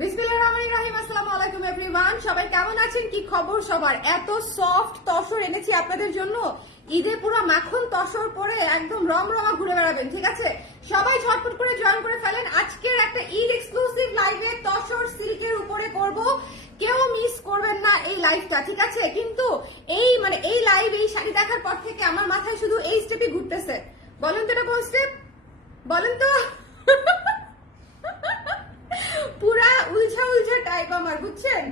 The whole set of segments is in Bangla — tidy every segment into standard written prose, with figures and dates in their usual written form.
বিসমিল্লাহির রহমানির রহিম। আসসালামু আলাইকুম এভরিওয়ান, সবাই কেমন আছেন? কি খবর সবার? এত সফট তসর এনেছি আপনাদের জন্য। ঈদে পুরো মাখন তসর পরে একদম রমরমা ঘুরে বেড়াবেন, ঠিক আছে? সবাই ঝটপট করে জয়েন করে ফেলেন। আজকের একটা ঈদ এক্সক্লুসিভ লাইভে তসর সিল্কের উপরে করব, কেউ মিস করবেন না এই লাইভটা, ঠিক আছে? কিন্তু এই লাইভ, এই শাড়ি দেখার পর থেকে আমার মাথায় শুধু এই স্টেপই ঘুরতেছে। বলেন তো এটা কোন স্টেপ? বলেন তো। পুরা উলঝা উলঝা টাইপ আমার, বুঝছেন?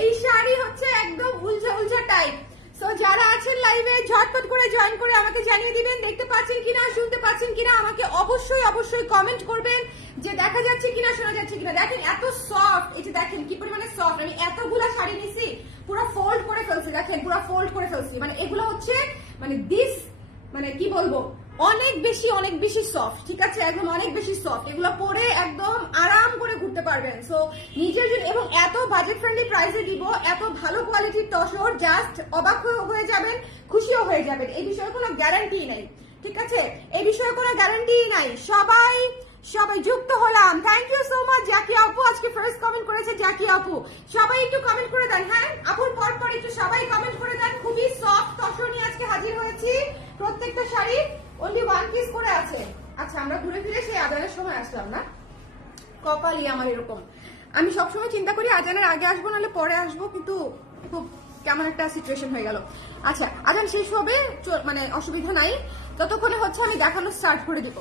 এই শাড়ি হচ্ছে একদম উলঝা উলঝা টাইপ। সো যারা আছেন লাইভে ঝটপট করে জয়েন করে আমাকে জানিয়ে দিবেন দেখতে পাচ্ছেন কিনা, শুনতে পাচ্ছেন কিনা। আমাকে অবশ্যই অবশ্যই কমেন্ট করবেন যে দেখা যাচ্ছে কিনা, শোনা যাচ্ছে কিনা। দেখেন এত সফট, এই যে দেখেন কি পরিমাণে সফট। আমি এতগুলা শাড়ি নিছি, পুরো ফোল্ড করে ফেলছি, দেখেন পুরো ফোল্ড করে ফেলছি। মানে এগুলো হচ্ছে কি বলবো, অনেক বেশি সফট, ঠিক আছে? একদম অনেক বেশি সফট। এগুলো পরে একদম আরাম করে ঘুরতে পারবেন। সো নিজের জন্য, এবং এত বাজেট ফ্রেন্ডলি প্রাইসে দিব, এত ভালো কোয়ালিটির তসর, জাস্ট অবাক হয়ে যাবেন, খুশিও হয়ে যাবেন। এই বিষয়ে কোনো গ্যারান্টি নাই, ঠিক আছে? এই বিষয়ে কোনো গ্যারান্টি নাই। সবাই যুক্ত হলাম। Thank you so much Zaki আপু, আজকে ফার্স্ট কমেন্ট করেছে জাকি আপু। সবাই একটু কমেন্ট করে দেন। হ্যাঁ আপুর পর একটু সবাই কমেন্ট করে দেন। খুবই সফট তসর নিয়ে আজকে হাজির হয়েছি। প্রত্যেকটা শাড়ি অনলি ওয়ান পিস করে আছে। আচ্ছা, আমরা ঘুরে ফিরে সেই আজানের সময় আসলাম না, কপালই আমার এরকম। আমি সবসময় চিন্তা করি আজানের আগে আসবো নাহলে পরে আসবো, কিন্তু খুব কেমন একটা সিচুয়েশন হয়ে গেল। আচ্ছা, আজান শেষ হবে, মানে অসুবিধা নাই, ততক্ষণে হচ্ছে আমি দেখানো স্টার্ট করে দিব।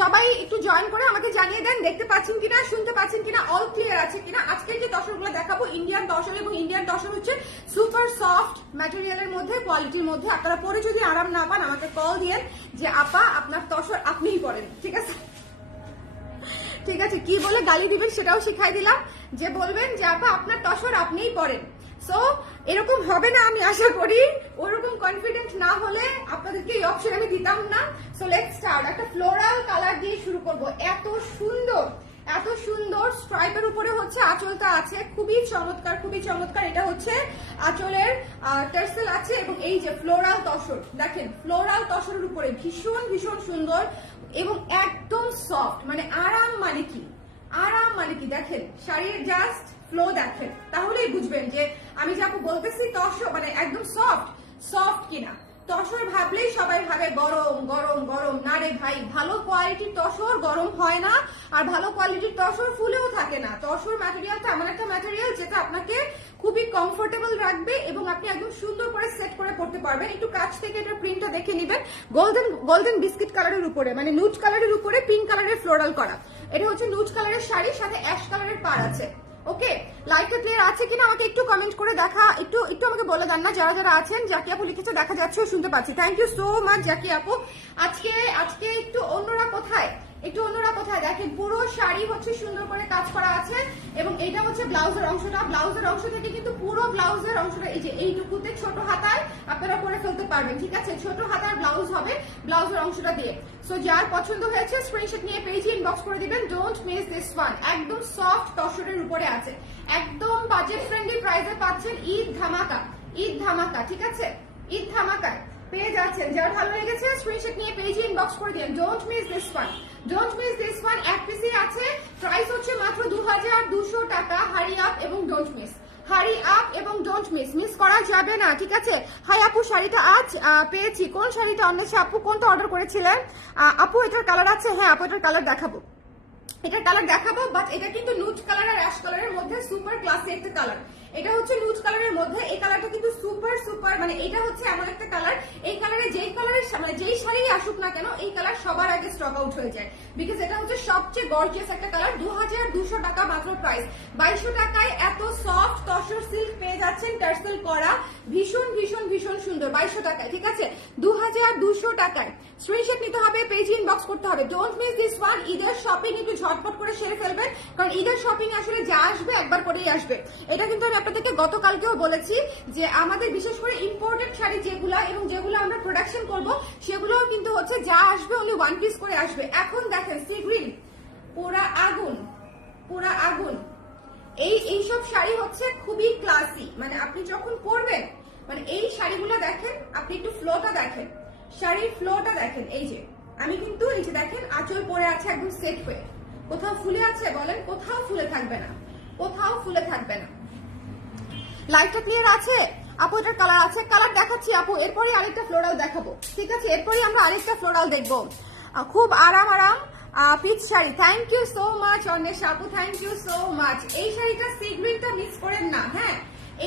সবাই একটু জয়েন করে আমাকে জানিয়ে দেন দেখতে পাচ্ছেন কিনা, শুনতে পাচ্ছেন কিনা, অল ক্লিয়ার আছে কিনা। আজকের যে তসরগুলো দেখাবো ইন্ডিয়ান তসর, এবং ইন্ডিয়ান তসর হচ্ছে সুপার সফট ম্যাটেরিয়ালের মধ্যে, কোয়ালিটির মধ্যে। আপনারা পরে যদি আরাম না পান আমাকে কল দিয়েন যে আপা আপনার তসর আপনিই পরেন, ঠিক আছে? ঠিক আছে, কি বলে গালি দিবেন সেটাও শিখাই দিলাম, যে বলবেন যে আপা আপনার তসর আপনিই পরেন। সো এরকম হবে না আমি আশা করি। ওরকম কনফিডেন্ট না হলে আপনাদেরকে এই অপশন আমি দিতাম না। So let's start. একটা ফ্লোরাল কালার দিয়ে শুরু করব। এত সুন্দর স্ট্রাইপের উপরে হচ্ছে আঁচলটা আছে, খুবই চমৎকার, খুবই চমৎকার। এটা হচ্ছে আঁচলের টার্সেল আছে, এবং এই যে ফ্লোরাল তসর, দেখেন ফ্লোরাল তসরের উপরে ভীষণ সুন্দর এবং একদম সফট। মানে আরাম মানে কি দেখেন, শাড়ির জাস্ট ফ্লো দেখেন, তাহলেই বুঝবেন যে আমি যা বলতেছি তসর মানে একদম সফট কিনা। তসর ভাবলেই সবাই ভাবে গরম গরম গরম। না রে ভাই, ভালো কোয়ালিটির তসর গরম হয় না, আর ভালো কোয়ালিটির তসর ফুলেও থাকে না। তসর ম্যাটেরিয়ালটা এমন একটা ম্যাটেরিয়াল যেটা আপনাকে খুবই কমফোর্টেবল রাখবে, এবং আপনি একদম সুন্দর করে সেট করে পড়তে পারবেন। একটু কাছ থেকে এটার প্রিন্টটা দেখে নেবেন। গোল্ডেন বিস্কিট কালারের উপরে, মানে নুড কালারের উপরে পিঙ্ক কালারের ফ্লোরাল করা। এটা হচ্ছে নুড কালারের শাড়ি, সাথে অ্যাশ কালারের পাড় আছে। ওকে, লাইভটা ক্লিয়ার আছে কিনা আমাকে একটু কমেন্ট করে একটু আমাকে বলে দেন না। যারা আছেন, জাকি আপু লিখেছে দেখা যাচ্ছে, শুনতে পাচ্ছি। Thank you so much Zaki আপু। আজকে একটু অন্যরা কোথায় দেখেন, পুরো শাড়ি হচ্ছে সুন্দর করে কাজ করা আছে, এবং এইটা হচ্ছে ব্লাউজের অংশটা। ব্লাউজের অংশ থেকে কিন্তু পুরো ব্লাউজের অংশটা এই যে এইটুকুতে ছোট হাতায় আপনারা করে ফেলতে পারবেন, ঠিক আছে? ছোট হাতার ব্লাউজ হবে ব্লাউজের অংশটা দিয়ে। সো যার পছন্দ হয়েছে স্ক্রিনশট নিয়ে পেজে ইনবক্স করে দিবেন। Don't miss this one. একদম সফট তসরের উপরে আছে, একদম বাজেট ফ্রেন্ডলি প্রাইসে পাচ্ছেন। ঈদ ধামাকা, ঠিক আছে? ঈদ ধামাকায় পেয়ে যাচ্ছেন। যার ভালো লেগেছে স্ক্রিনশট নিয়ে পেজে ইনবক্স করে দিন। Don't miss this one. এক পিসই আছে। প্রাইস হচ্ছে মাত্র 2200 টাকা। হারি আপ এবং ডোন্ট মিস করা যাবে না, ঠিক আছে? হাই আপু, শাড়িটা আজ পেয়েছি। কোন শাড়িটা অন্বেষা আপু, কোনটা অর্ডার করেছিলেন? আপু এটার কালার আছে? হ্যাঁ আপু, এটার কালার দেখাবো, বাট এটা কিন্তু নুড কালার আর অ্যাশ কালারের মধ্যে সুপার ক্লাসি একটা কালার। এটা হচ্ছে নুড কালারের মধ্যে, এই কালারটা কিন্তু সুপার মানে এটা হচ্ছে এমন একটা কালার, এই কালারে যেই শাড়ি আসুক না কেন এই কালার সবার আগে স্টক আউট হয়ে যায়, বিকজ এটা হচ্ছে সবচেয়ে গর্জিয়াস একটা কালার। 2200 টাকা মাত্র প্রাইস। 2200 টাকায় এত সফট তসর সিল্ক পেয়ে যাচ্ছেন, টার্সেল করা, ভীষণ সুন্দর। 2200 টাকায়, ঠিক আছে? 2200 টাকায় স্ক্রিনশট নিতে হবে, পেজে ইনবক্স করতে হবে। Don't miss this one. ঈদের শপিং একটু ঝটপট করে সেরে ফেলবেন, কারণ ঈদের শপিং আসলে যা আসবে একবার করেই আসবে। এটা কিন্তু আমি আপনাদেরকে গতকালকেও বলেছি যে আমাদের বিশেষ করে ইম্পোর্টেড শাড়ি যেগুলো, এবং যেগুলো আমরা প্রোডাকশন করব, সেগুলোও কিন্তু হচ্ছে যা আসবে অনলি ওয়ান পিস করে আসবে। এখন দেখেন সি গ্রিন, পুরা আগুন। এইসব শাড়ি হচ্ছে খুবই ক্লাসি, মানে আপনি যখন পরবেন, মানে এই শাড়িগুলো দেখেন, আপনি একটু ফ্লোটা দেখেন, শাড়ির ফ্লোটা দেখেন। এই যে আমি কিন্তু এই যে দেখেন আঁচল পরে আছে একদম সেট হয়ে। কোথাও ফুলে আছে? বলেন, কোথাও ফুলে থাকবে না। কোথাও ফুলে থাকবে না। লাইটটা ক্লিয়ার আছে আপু? এটার কালার আছে, কালার দেখাচ্ছি আপু, এরপরে আরেকটা ফ্লোরাল দেখাবো, ঠিক আছে? এরপরে আমরা আরেকটা ফ্লোরাল দেখবো। খুব আরাম peach sari. Thank you so much Anwesha আপু, থ্যাংক ইউ সো মাচ। এই শাড়িটা সি গ্রিনটা মিস করেন না, হ্যাঁ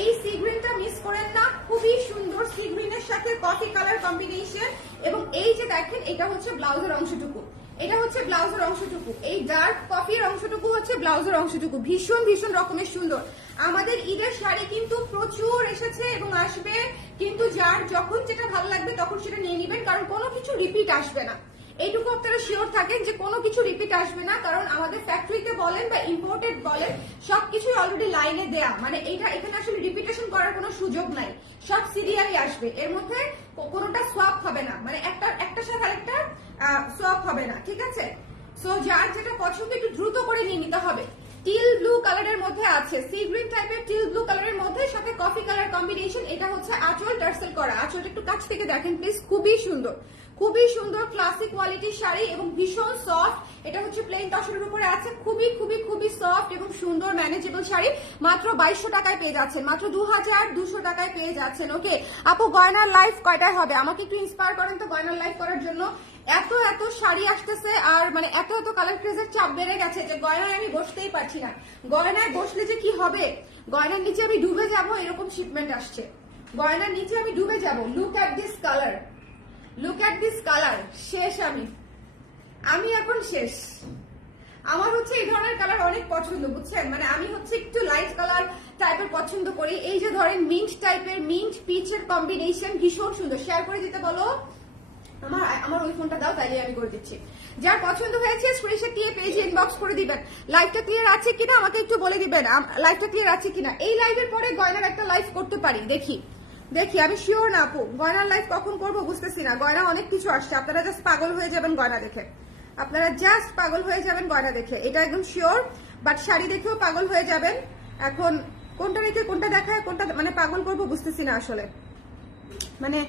এই সি গ্রিনটা মিস করেন না, খুবই সুন্দর সি গ্রিনের সাথে কফি কালার কম্বিনেশন। এবং এই যে দেখেন এটা হচ্ছে ব্লাউজের অংশটুকু, এটা হচ্ছে ব্লাউজের অংশটুকু, এই ডার্ক কফির অংশটুকু হচ্ছে ব্লাউজের অংশটুকু। ভীষণ ভীষণ রকমের সুন্দর। আমাদের ঈদের শাড়ি কিন্তু প্রচুর এসেছে এবং আসবে, কিন্তু যার যখন যেটা ভালো লাগবে তখন সেটা নিয়ে নেবেন, কারণ কোনো কিছু রিপিট আসবে না। এইটুকু আপনারা শিওর থাকেন যে কোনো কিছু রিপিট আসবে না, কারণ আমাদের ফ্যাক্টরিতে বলেন বা ইম্পোর্টেড বলেন সবকিছুই অলরেডি লাইনে দেয়া, মানে এইটা এখানে আসলে রিপিটেশন করার কোনো সুযোগ নাই, সব সিরিয়ালি আসবে, এর মধ্যে কোনোটা সোয়াপ হবে না, মানে একটার সাথে আরেকটা সোয়াপ হবে না, ঠিক আছে? সো যার যেটা পছন্দ একটু দ্রুত করে নিয়ে নিতে হবে। টিল ব্লু কালারের মধ্যে আছে, সি গ্রিন টাইপের টিল ব্লু কালারের মধ্যে সাথে কফি কালার কম্বিনেশন। এটা হচ্ছে আঁচল টার্সেল করা, আঁচলটা একটু কাছ থেকে দেখেন প্লিজ, খুবই সুন্দর, খুবই সুন্দর ক্লাসিক কোয়ালিটির শাড়ি এবং ভীষণ সফট। এটা হচ্ছে প্লেন তসরের উপরে আছে, খুবই খুবই খুবই সফট এবং সুন্দর ম্যানেজেবল শাড়ি। মাত্র 2200 টাকায় পেয়ে যাচ্ছেন, মাত্র 2200 টাকায় পেয়ে যাচ্ছেন। ওকে আপু, গয়নার লাইফ কয়টায় হবে? আমাকে একটু ইন্সপায়ার করেন তো গয়নার লাইফ করার জন্য। এত এত শাড়ি আসতেছে আর মানে এত এত কালার ক্রেজের চাপ বেড়ে গেছে যে গয়নায় আমি বসতেই পারছি না। গয়নায় বসলে যে কি হবে, গয়নার নিচে আমি ডুবে যাব, এরকম শিপমেন্ট আসছে। গয়নার নিচে আমি ডুবে যাব। Look at this colour, look at this colour. শেষ আমি এখন শেষ। আমার হচ্ছে এই ধরনের কালার অনেক পছন্দ, বুঝছেন? মানে আমি হচ্ছে একটু লাইট কালার টাইপের পছন্দ করি। এই যে ধরেন মিন্ট টাইপের, মিন্ট পিচের কম্বিনেশন ভীষণ সুন্দর। শেয়ার করে দিতে বলো, আমার ওই ফোনটা দাও, তাইলে আমি করে দিচ্ছি। যার পছন্দ হয়েছে স্ক্রিনশট দিয়ে পেজে ইনবক্স করে দিবেন। লাইভটা ক্লিয়ার আছে কিনা আমাকে একটু বলে দিবেন, লাইভটা ক্লিয়ার আছে কিনা। এই লাইভের পরে গয়নার একটা লাইভ করতে পারি, দেখি আমি শিওর না আপু। গয়নার লাইভ কখন করবো বুঝতেছি না। গয়না অনেক কিছু আসছে, আপনারা জাস্ট পাগল হয়ে যাবেন গয়না দেখে, আপনারা জাস্ট পাগল হয়ে যাবেন গয়না দেখে, এটা একদম শিওর। বাট শাড়ি দেখেও পাগল হয়ে যাবেন। এখন কোনটা রেখে কোনটা দেখায়, কোনটা মানে পাগল করবো বুঝতেছি না আসলে, মানে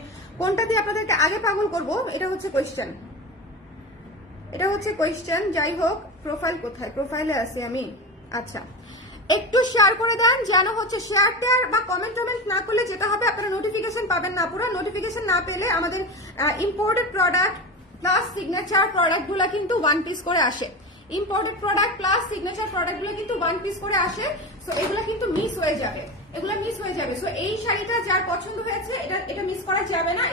কোনটা দিয়ে আপনাদেরকে আগে পাগল করব, এটা হচ্ছে কোয়েশ্চেন, এটা হচ্ছে কোয়েশ্চেন। যাই হোক, প্রোফাইল কোথায়? প্রোফাইলে আছি আমি। আচ্ছা, একটু শেয়ার করে দেন, যেন হচ্ছে শেয়ার টেয়ার বা কমেন্ট না করলে যেটা হবে আপনারা নোটিফিকেশন পাবেন না। পুরো নোটিফিকেশন না পেলে আমাদের imported product plus signature product গুলা কিন্তু 1 পিস করে আসে। Imported product plus signature product গুলো কিন্তু 1 পিস করে আসে। সো এগুলো কিন্তু মিস হয়ে যাবে, এগুলো মিস হয়ে যাবে। সো এই শাড়িটা যার পছন্দ হয়েছে এটা মিস করা যাবে না।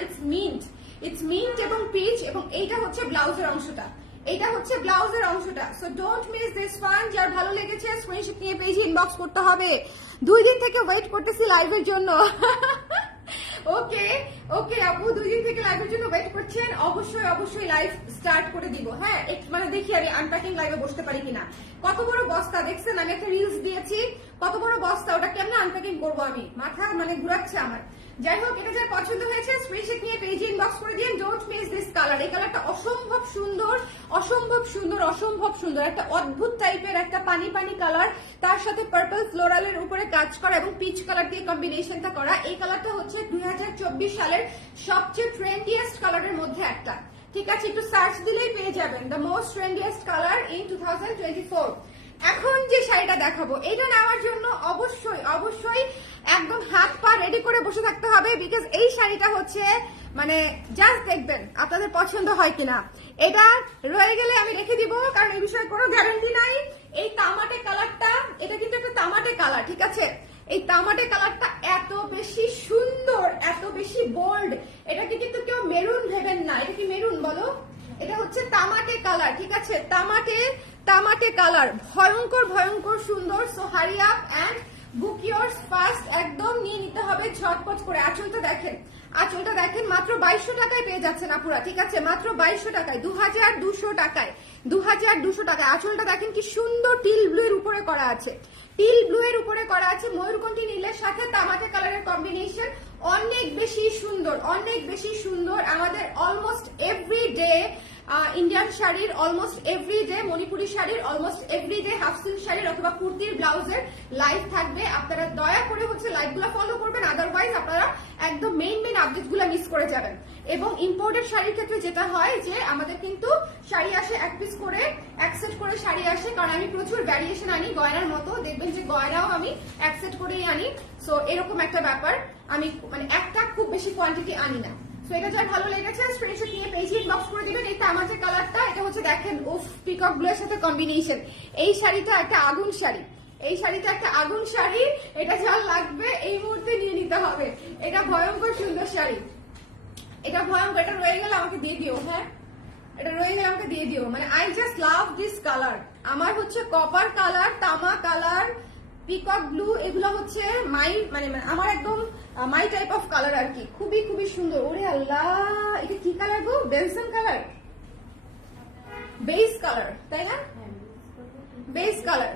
ইটস মিন্ট এবং পিচ, এবং এইটা হচ্ছে ব্লাউজের অংশটা, এটা হচ্ছে ব্লাউজের অংশটা। So don't miss this one. যার ভালো লেগেছে স্ক্রিনশট নিয়ে পেজে ইনবক্স করতে হবে। 2 দিন থেকে ওয়েট করতেছি লাইভের জন্য। ওকে ওকে আপু, 2 দিন থেকে লাইভের জন্য ওয়েট করছেন, অবশ্যই অবশ্যই লাইভ স্টার্ট করে দিব। হ্যাঁ, মানে দেখি আমি আনপ্যাকিং লাইভে বসতে পারি কিনা। কত বড় বস্তা দেখছেন, আমি একটা রিলস দিয়েছি, কত বড় বস্তা, ওটা কেমন আনপ্যাকিং করবো আমি, মাথা মানে ঘুরাচ্ছে আমার। যাই হোক, এটা যার পছন্দ হয়েছে স্ক্রিনশট নিয়ে পেজে ইনবক্স করে দিন। Don't miss this colour. এই কালারটা অসম্ভব সুন্দর, অসম্ভব সুন্দর, অসম্ভব সুন্দর, একটা অদ্ভুত টাইপের একটা পানি পানি কালার, তার সাথে পার্পল ফ্লোরালের উপরে কাজ করা এবং পিচ কালার দিয়ে কম্বিনেশনটা করা। এই কালারটা হচ্ছে 2024 সালের সবচেয়ে ট্রেন্ডিয়েস্ট কালারের মধ্যে একটা, ঠিক আছে? একটু সার্চ দিলেই পেয়ে যাবেন দ্য মোস্ট ট্রেন্ডিয়েস্ট কালার ইন 2024। এখন যে শাড়িটা দেখাবো, এটা নেওয়ার জন্য অবশ্যই অবশ্যই একদম হাত পা রেডি করে বসে থাকতে হবে, বিকজ এই শাড়িটা হচ্ছে মানে জাস্ট দেখবেন আপনাদের পছন্দ হয় কিনা। এটা রয়ে গেলে আমি রেখে দিব, কারণ এই বিষয়ে কোনো গ্যারান্টি নাই। এই তামাটে কালারটা, এটা কিন্তু একটা তামাটে কালার, ঠিক আছে? এই তামাটে কালারটা এত বেশি সুন্দর, এত বেশি বোল্ড, এটাকে কিন্তু কেউ মেরুন ভেবেন না। এটা কি মেরুন বলো? এটা হচ্ছে তামাটে কালার, ঠিক আছে? তামাটে কালার, ভয়ঙ্কর ভয়ঙ্কর সুন্দর। So hurry up and book yours first, একদম নিয়ে নিতে হবে ঝটপট করে। আঁচলটা দেখেন, আঁচলটা দেখেন, মাত্র 2200 টাকায় পেয়ে যাচ্ছেন আপুরা, ঠিক আছে? মাত্র 2200 টাকায়, 2200 টাকায়, 2200 টাকায়। আঁচলটা দেখেন কি সুন্দর, টিল ব্লু এর উপরে করা আছে, টিল ব্লু এর উপরে করা আছে, ময়ূরকণ্ঠী নীলের সাথে তামাটে কালারের কম্বিনেশন অনেক বেশি সুন্দর, অনেক বেশি সুন্দর। আমাদের অলমোস্ট এভরি ডে ইন্ডিয়ান শাড়ির অলমোস্ট এভরিডে, মণিপুরি শাড়ির অলমোস্ট এভরিডে, হাফ সিল্ক শাড়ির অথবা কুর্তির ব্লাউজের লাইভ থাকবে। আপনারা দয়া করে হচ্ছে লাইভগুলো ফলো করবেন, আদারওয়াইজ আপনারা একদম মেইন আপডেটগুলো মিস করে যাবেন। এবং ইম্পোর্টেড শাড়ির ক্ষেত্রে যেটা হয় যে আমাদের কিন্তু শাড়ি আসে এক পিস করে, এক সেট করে শাড়ি আসে, কারণ আমি প্রচুর ভ্যারিয়েশন আনি গয়নার মতো, দেখবেন যে গয়নাও আমি এক সেট করেই আনি। সো এরকম একটা ব্যাপার, আমি মানে একটা খুব বেশি কোয়ান্টিটি আনি না। সো এটা যার ভালো লেগেছে স্ক্রিনশট নিয়ে পেজে ইনবক্স করে দিবেন। এটা আমার যে কালারটা, এটা হচ্ছে দেখেন উফ, পিকক ব্লু এর সাথে কম্বিনেশন। এই শাড়িটা একটা আগুন শাড়ি, এই শাড়িটা একটা আগুন শাড়ি, এটা যার লাগবে এই মুহূর্তে নিয়ে নিতে হবে। এটা ভয়ঙ্কর সুন্দর শাড়ি, এটা ভয়ঙ্কর। এটা রয়ে গেলে আমাকে দিয়ে দিও, হ্যাঁ এটা রয়ে গেলে আমাকে দিয়ে দিও। মানে I just love this colour. আমার হচ্ছে কপার কালার, তামা কালার, পিকক ব্লু, এগুলো হচ্ছে মাই মানে আমার একদম মাই টাইপ অফ কালার আর কি। খুবই খুবই সুন্দর। ওরে আল্লাহ, এটা কি কালার গো? বেনসন কালার, বেস কালার, তাই না? Base colour,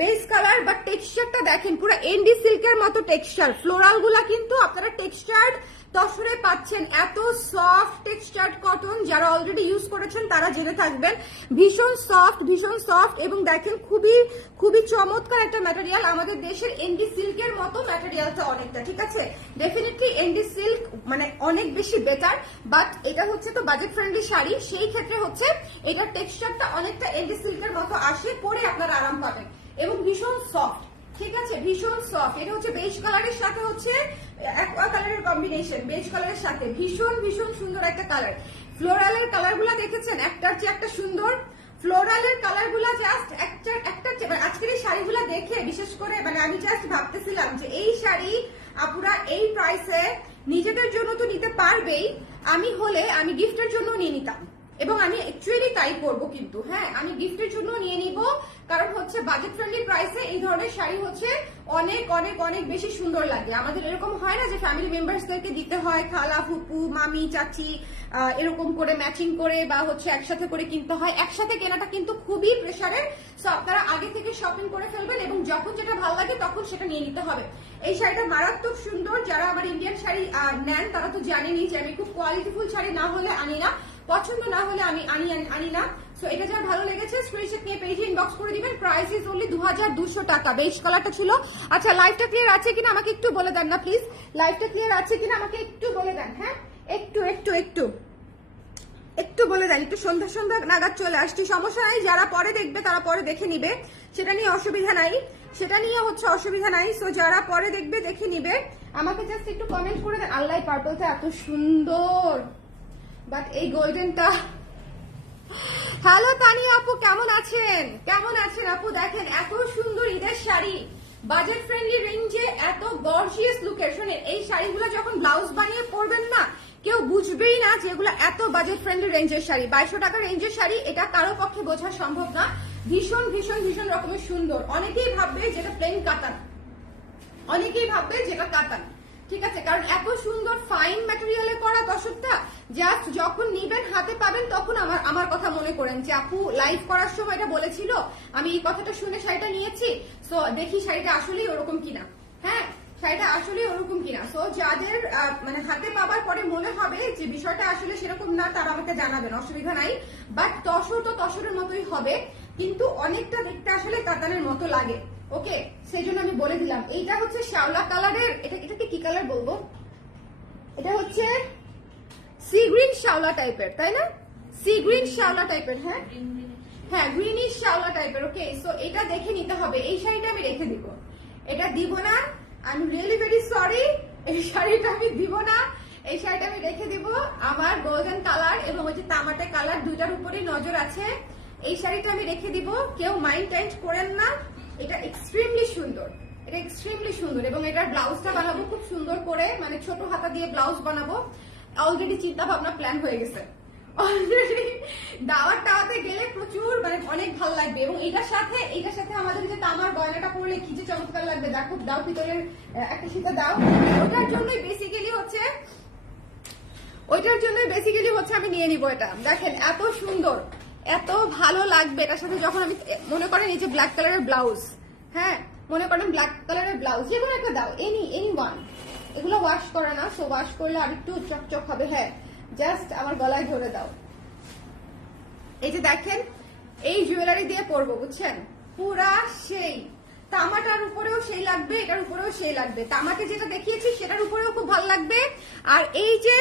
base colour. But টেক্সচারটা দেখেন পুরো এন্ডি সিল্কের মতো টেক্সচার। ফ্লোরাল গুলা কিন্তু আপনারা টেক্সচার তসরে পাচ্ছেন, এত সফট টেক্সচার কটন। যারা অলরেডি ইউজ করেছেন তারা জেনে থাকবেন, ভীষণ সফট, ভীষণ সফট। এবং দেখেন খুবই খুবই চমৎকার একটা ম্যাটেরিয়াল, আমাদের দেশের এন্ডি সিল্কের মতো ম্যাটেরিয়ালটা অনেকটা, ঠিক আছে? ডেফিনেটলি এন্ডি সিল্ক মানে অনেক বেশি বেটার, বাট এটা হচ্ছে তো বাজেট ফ্রেন্ডলি শাড়ি, সেই ক্ষেত্রে হচ্ছে এটার টেক্সচারটা অনেকটা এন্ডি সিল্কের মতো আসে, পরে আপনারা আরাম পাবেন এবং ভীষণ সফট, ঠিক আছে? ভীষণ সফট। এটা হচ্ছে বেজ কালারের সাথে হচ্ছে অ্যাকোয়া কালারের কম্বিনেশন, বেজ কালারের সাথে ভীষণ ভীষণ সুন্দর একটা কালার। ফ্লোরালের কালার গুলা দেখেছেন, একটার চেয়ে একটা সুন্দর। ফ্লোরালের কালার গুলা জাস্ট একটা আজকের এই শাড়িগুলা দেখে বিশেষ করে মানে আমি জাস্ট ভাবতেছিলাম যে এই শাড়ি আপুরা এই প্রাইসে নিজেদের জন্য তো নিতে পারবেই, আমি হলে আমি গিফটের জন্য নিয়ে নিতাম। এবং আমি অ্যাকচুয়ালি তাই করবো কিন্তু, হ্যাঁ আমি গিফটের জন্য নিয়ে নিব, কারণ হচ্ছে বাজেট ফ্রেন্ডলি প্রাইসে এই ধরনের শাড়ি হচ্ছে অনেক অনেক অনেক বেশি সুন্দর লাগে। আমাদের এরকম হয় না যে ফ্যামিলি মেম্বার্সদেরকে দিতে হয়, খালা ফুপু মামি চাচি এরকম করে ম্যাচিং করে বা হচ্ছে একসাথে করে কিনতে হয়। একসাথে কেনাটা কিন্তু খুবই প্রেসারের। সো আপনারা আগে থেকে শপিং করে ফেলবেন এবং যখন যেটা ভালো লাগে তখন সেটা নিয়ে নিতে হবে। এই শাড়িটা মারাত্মক সুন্দর। যারা আমার ইন্ডিয়ান শাড়ি নেন তারা তো জানেনই যে আমি খুব কোয়ালিটিফুল শাড়ি না হলে আনি না, পছন্দ না হলে আমি আনি না। সো এটা যার ভালো লেগেছে স্ক্রিনশট নিয়ে পেজে ইনবক্স করে দিবেন। প্রাইস ইজ অনলি 2200 টাকা। বেশ কালারটা ছিল। আচ্ছা লাইভটা ক্লিয়ার আছে কিনা আমাকে একটু বলে দেন না প্লিজ, লাইভটা ক্লিয়ার আছে কিনা আমাকে একটু বলে দেন। হ্যাঁ একটু একটু একটু একটু বলে দেন, একটু সন্ধ্যা সন্ধ্যা নাগাদ চলে আসছি, সমস্যা নাই। যারা পরে দেখবে তারা পরে দেখে নিবে, সেটা নিয়ে অসুবিধা নাই, সেটা নিয়ে হচ্ছে অসুবিধা নাই। সো যারা পরে দেখবে দেখে নিবে, আমাকে জাস্ট একটু কমেন্ট করে দেন। আল্লাহ পার্পলটা এত সুন্দর, বাট এই গোল্ডেনটা। হ্যালো তানিয়া আপু, কেমন আছেন? কেমন আছেন আপু? দেখেন এত সুন্দর ঈদের শাড়ি, বাজেট ফ্রেন্ডলি রেঞ্জে, এত গর্জিয়াস লুকের। শোনেন এই শাড়িগুলো যখন ব্লাউজ বানিয়ে পরবেন না, কেউ বুঝবেই না যে এগুলো এত বাজেট ফ্রেন্ডলি রেঞ্জের শাড়ি। 2200 টাকার রেঞ্জের শাড়ি, এটা কারো পক্ষে বোঝা সম্ভব না। ভীষণ ভীষণ ভীষণ রকমের সুন্দর। অনেকেই ভাববে যেটা প্লেন কাতান, অনেকেই ভাববে যেটা কাতান, ঠিক আছে? কারণ এত সুন্দর ফাইন ম্যাটেরিয়ালে করা দশকটা, জাস্ট যখন নিবেন হাতে পাবেন তখন আমার কথা মনে করেন যে আপু লাইভ করার সময় এটা বলেছিল, আমি এই কথাটা শুনে শাড়িটা নিয়েছি। সো দেখি শাড়িটা আসলেই ওরকম কিনা। হ্যাঁ শাড়িটা আসলে ওরকম কিনা। সো যাদের মানে হাতে পাবার পরে মনে হবে যে বিষয়টা আসলে সেরকম না, তারা আমাকে জানাবেন, অসুবিধা নাই। বাট তসর তো তসরের মতোই হবে, কিন্তু অনেকটা দেখতে আসলে কাতানের মতো লাগে। ওকে, সেই জন্য আমি বলে দিলাম। এইটা হচ্ছে শ্যাওলা কালারের, এটাকে কি কালার বলবো? এটা হচ্ছে সি গ্রিন শ্যাওলা টাইপের, তাই না? সি গ্রিন শ্যাওলা টাইপের, হ্যাঁ হ্যাঁ গ্রিনিশ শ্যাওলা টাইপের। ওকে, সো এটা দেখে নিতে হবে। এই শাড়িটা আমি রেখে দিব, এটা দিব না। I am really very sorry, এই শাড়িটা আমি দিব না, এই শাড়িটা আমি রেখে দিব। আমার গোল্ডেন কালার এবং ওই যে তামাটে কালার দুইটার উপরেই নজর আছে। এই শাড়িটা আমি রেখে দিব, কেউ মাইন্ড টাইন্ড করেন না। এটা এক্সট্রিমলি সুন্দর, এটা এক্সট্রিমলি সুন্দর। এবং এটার ব্লাউজটা বানাবো খুব সুন্দর করে, মানে ছোট হাতা দিয়ে ব্লাউজ বানাবো। অলরেডি চিন্তা ভাবনা প্ল্যান হয়ে গেছে, অলরেডি দাওয়াত টাওয়াতে গেলে প্রচুর মানে অনেক ভালো লাগবে। এবং এটার সাথে আমাদের যে তামার গয়নাটা পরলে কি যে চমৎকার লাগবে। দেখো দাও ভিতরের একটা সীতা দাও। ওইটার জন্যই বেসিক্যালি হচ্ছে আমি নিয়ে নিব এটা। দেখেন এত সুন্দর, এত ভালো লাগবে এটার সাথে। যখন আমি মনে করেন এই যে ব্ল্যাক কালারের ব্লাউজ, হ্যাঁ মনে করেন ব্ল্যাক কালারের ব্লাউজ যে কোনো একটা দাও, এনি ওয়ান। এগুলো ওয়াশ করা না, সো ওয়াশ করলে আর একটু চকচক হবে। হ্যাঁ জাস্ট আমার গলায় ধরে দাও, এই যে দেখেন, এই জুয়েলারি দিয়ে পরবো, বুঝছেন? পুরা সেই তামাটার উপরেও সেই লাগবে, এটার উপরেও সেই লাগবে। তামাকে যেটা দেখিয়েছি সেটার উপরেও খুব ভালো লাগবে। আর এই যে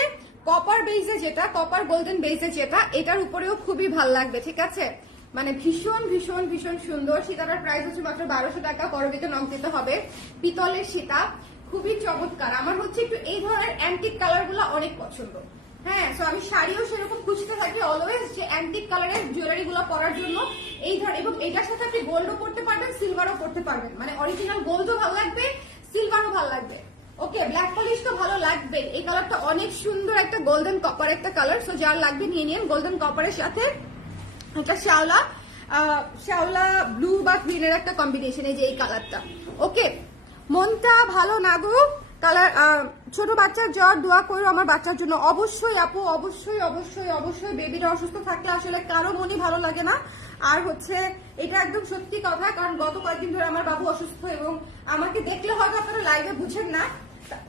কপার বেজে যেটা, কপার গোল্ডেন বেজে যেটা, এটার উপরেও খুবই ভালো লাগবে, ঠিক আছে? মানে ভীষণ ভীষণ ভীষণ সুন্দর। সীতাটার প্রাইস হচ্ছে মাত্র 1200 টাকা। পরবর্তীতে নক দিতে হবে। পিতলের সীতা, খুবই চমৎকার। আমার হচ্ছে একটু এই ধরনের অ্যান্টিক কালার গুলো অনেক পছন্দ। হ্যাঁ, তো আমি শাড়িও সেরকম খুঁজতে থাকি অলওয়েজ, যে অ্যান্টিক কালারের জুয়েলারি গুলো পরার জন্য। এই ধর, এবং এটার সাথে আপনি গোল্ডও পড়তে পারবেন, সিলভারও পড়তে পারবেন। মানে অরিজিনাল গোল্ডও ভালো লাগবে, সিলভারও ভালো লাগবে। ওকে, ব্ল্যাক পলিশ তো ভালো লাগবে। এই কালারটা অনেক সুন্দর, একটা গোল্ডেন কপার একটা কালার। সো যার লাগবে নিয়ে নিন। গোল্ডেন কপারের সাথে একটা শ্যাওলা ব্লু বা গ্রিনের একটা কম্বিনেশন, এই যে এই কালারটা। ওকে, মনটা ভালো না গো কালার। ছোট বাচ্চার জ্বর, দোয়া করো আমার বাচ্চার জন্য। অবশ্যই আপু, অবশ্যই অবশ্যই অবশ্যই। বেবিরা অসুস্থ থাকলে আসলে কারো মনই ভালো লাগে না। আর হচ্ছে এটা একদম সত্যি কথা, কারণ গত কয়েকদিন ধরে আমার বাবু অসুস্থ, এবং আমাকে দেখলে হয়তো আপনারা লাইভে বুঝেন না।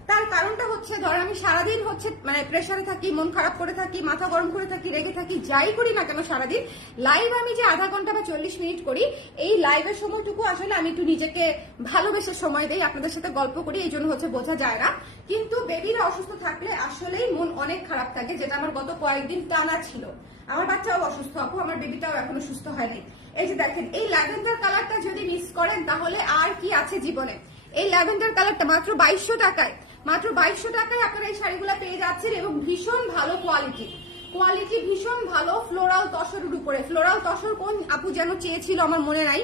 তার কারণটা হচ্ছে, ধর আমি সারাদিন হচ্ছে মানে প্রেশারে থাকি, মন খারাপ করে থাকি, মাথা গরম করে থাকি, রেগে থাকি, যাই করি না কেন সারাদিন, লাইভ আমি যে আধা ঘন্টা বা 40 মিনিট করি, এই লাইভের সময়টুকু আসলে আমি একটু নিজেকে ভালোবেসে সময় দেই, আপনাদের সাথে গল্প করি, এই জন্য হচ্ছে বোঝা যায় না। কিন্তু বেবিরা অসুস্থ থাকলে আসলেই মন অনেক খারাপ থাকে, যেটা আমার গত কয়েকদিন টানা ছিল। আমার বাচ্চাও অসুস্থ আপু, আমার বেবিটাও এখনো সুস্থ হয়নি। এই যে দেখেন, এই ল্যাভেন্ডার কালারটা যদি মিস করেন তাহলে আর কি আছে জীবনে। এই ল্যাভেন্ডার কালারটা মাত্র 2200 টাকায়, মাত্র 2200 টাকায় আপনারা এই শাড়িগুলো পেয়ে যাচ্ছেন, এবং ভীষণ ভালো কোয়ালিটি ভীষণ ভালো। ফ্লোরাল তসরের উপরে, ফ্লোরাল তসর কোন আপু যেন চেয়েছিল আমার মনে নাই,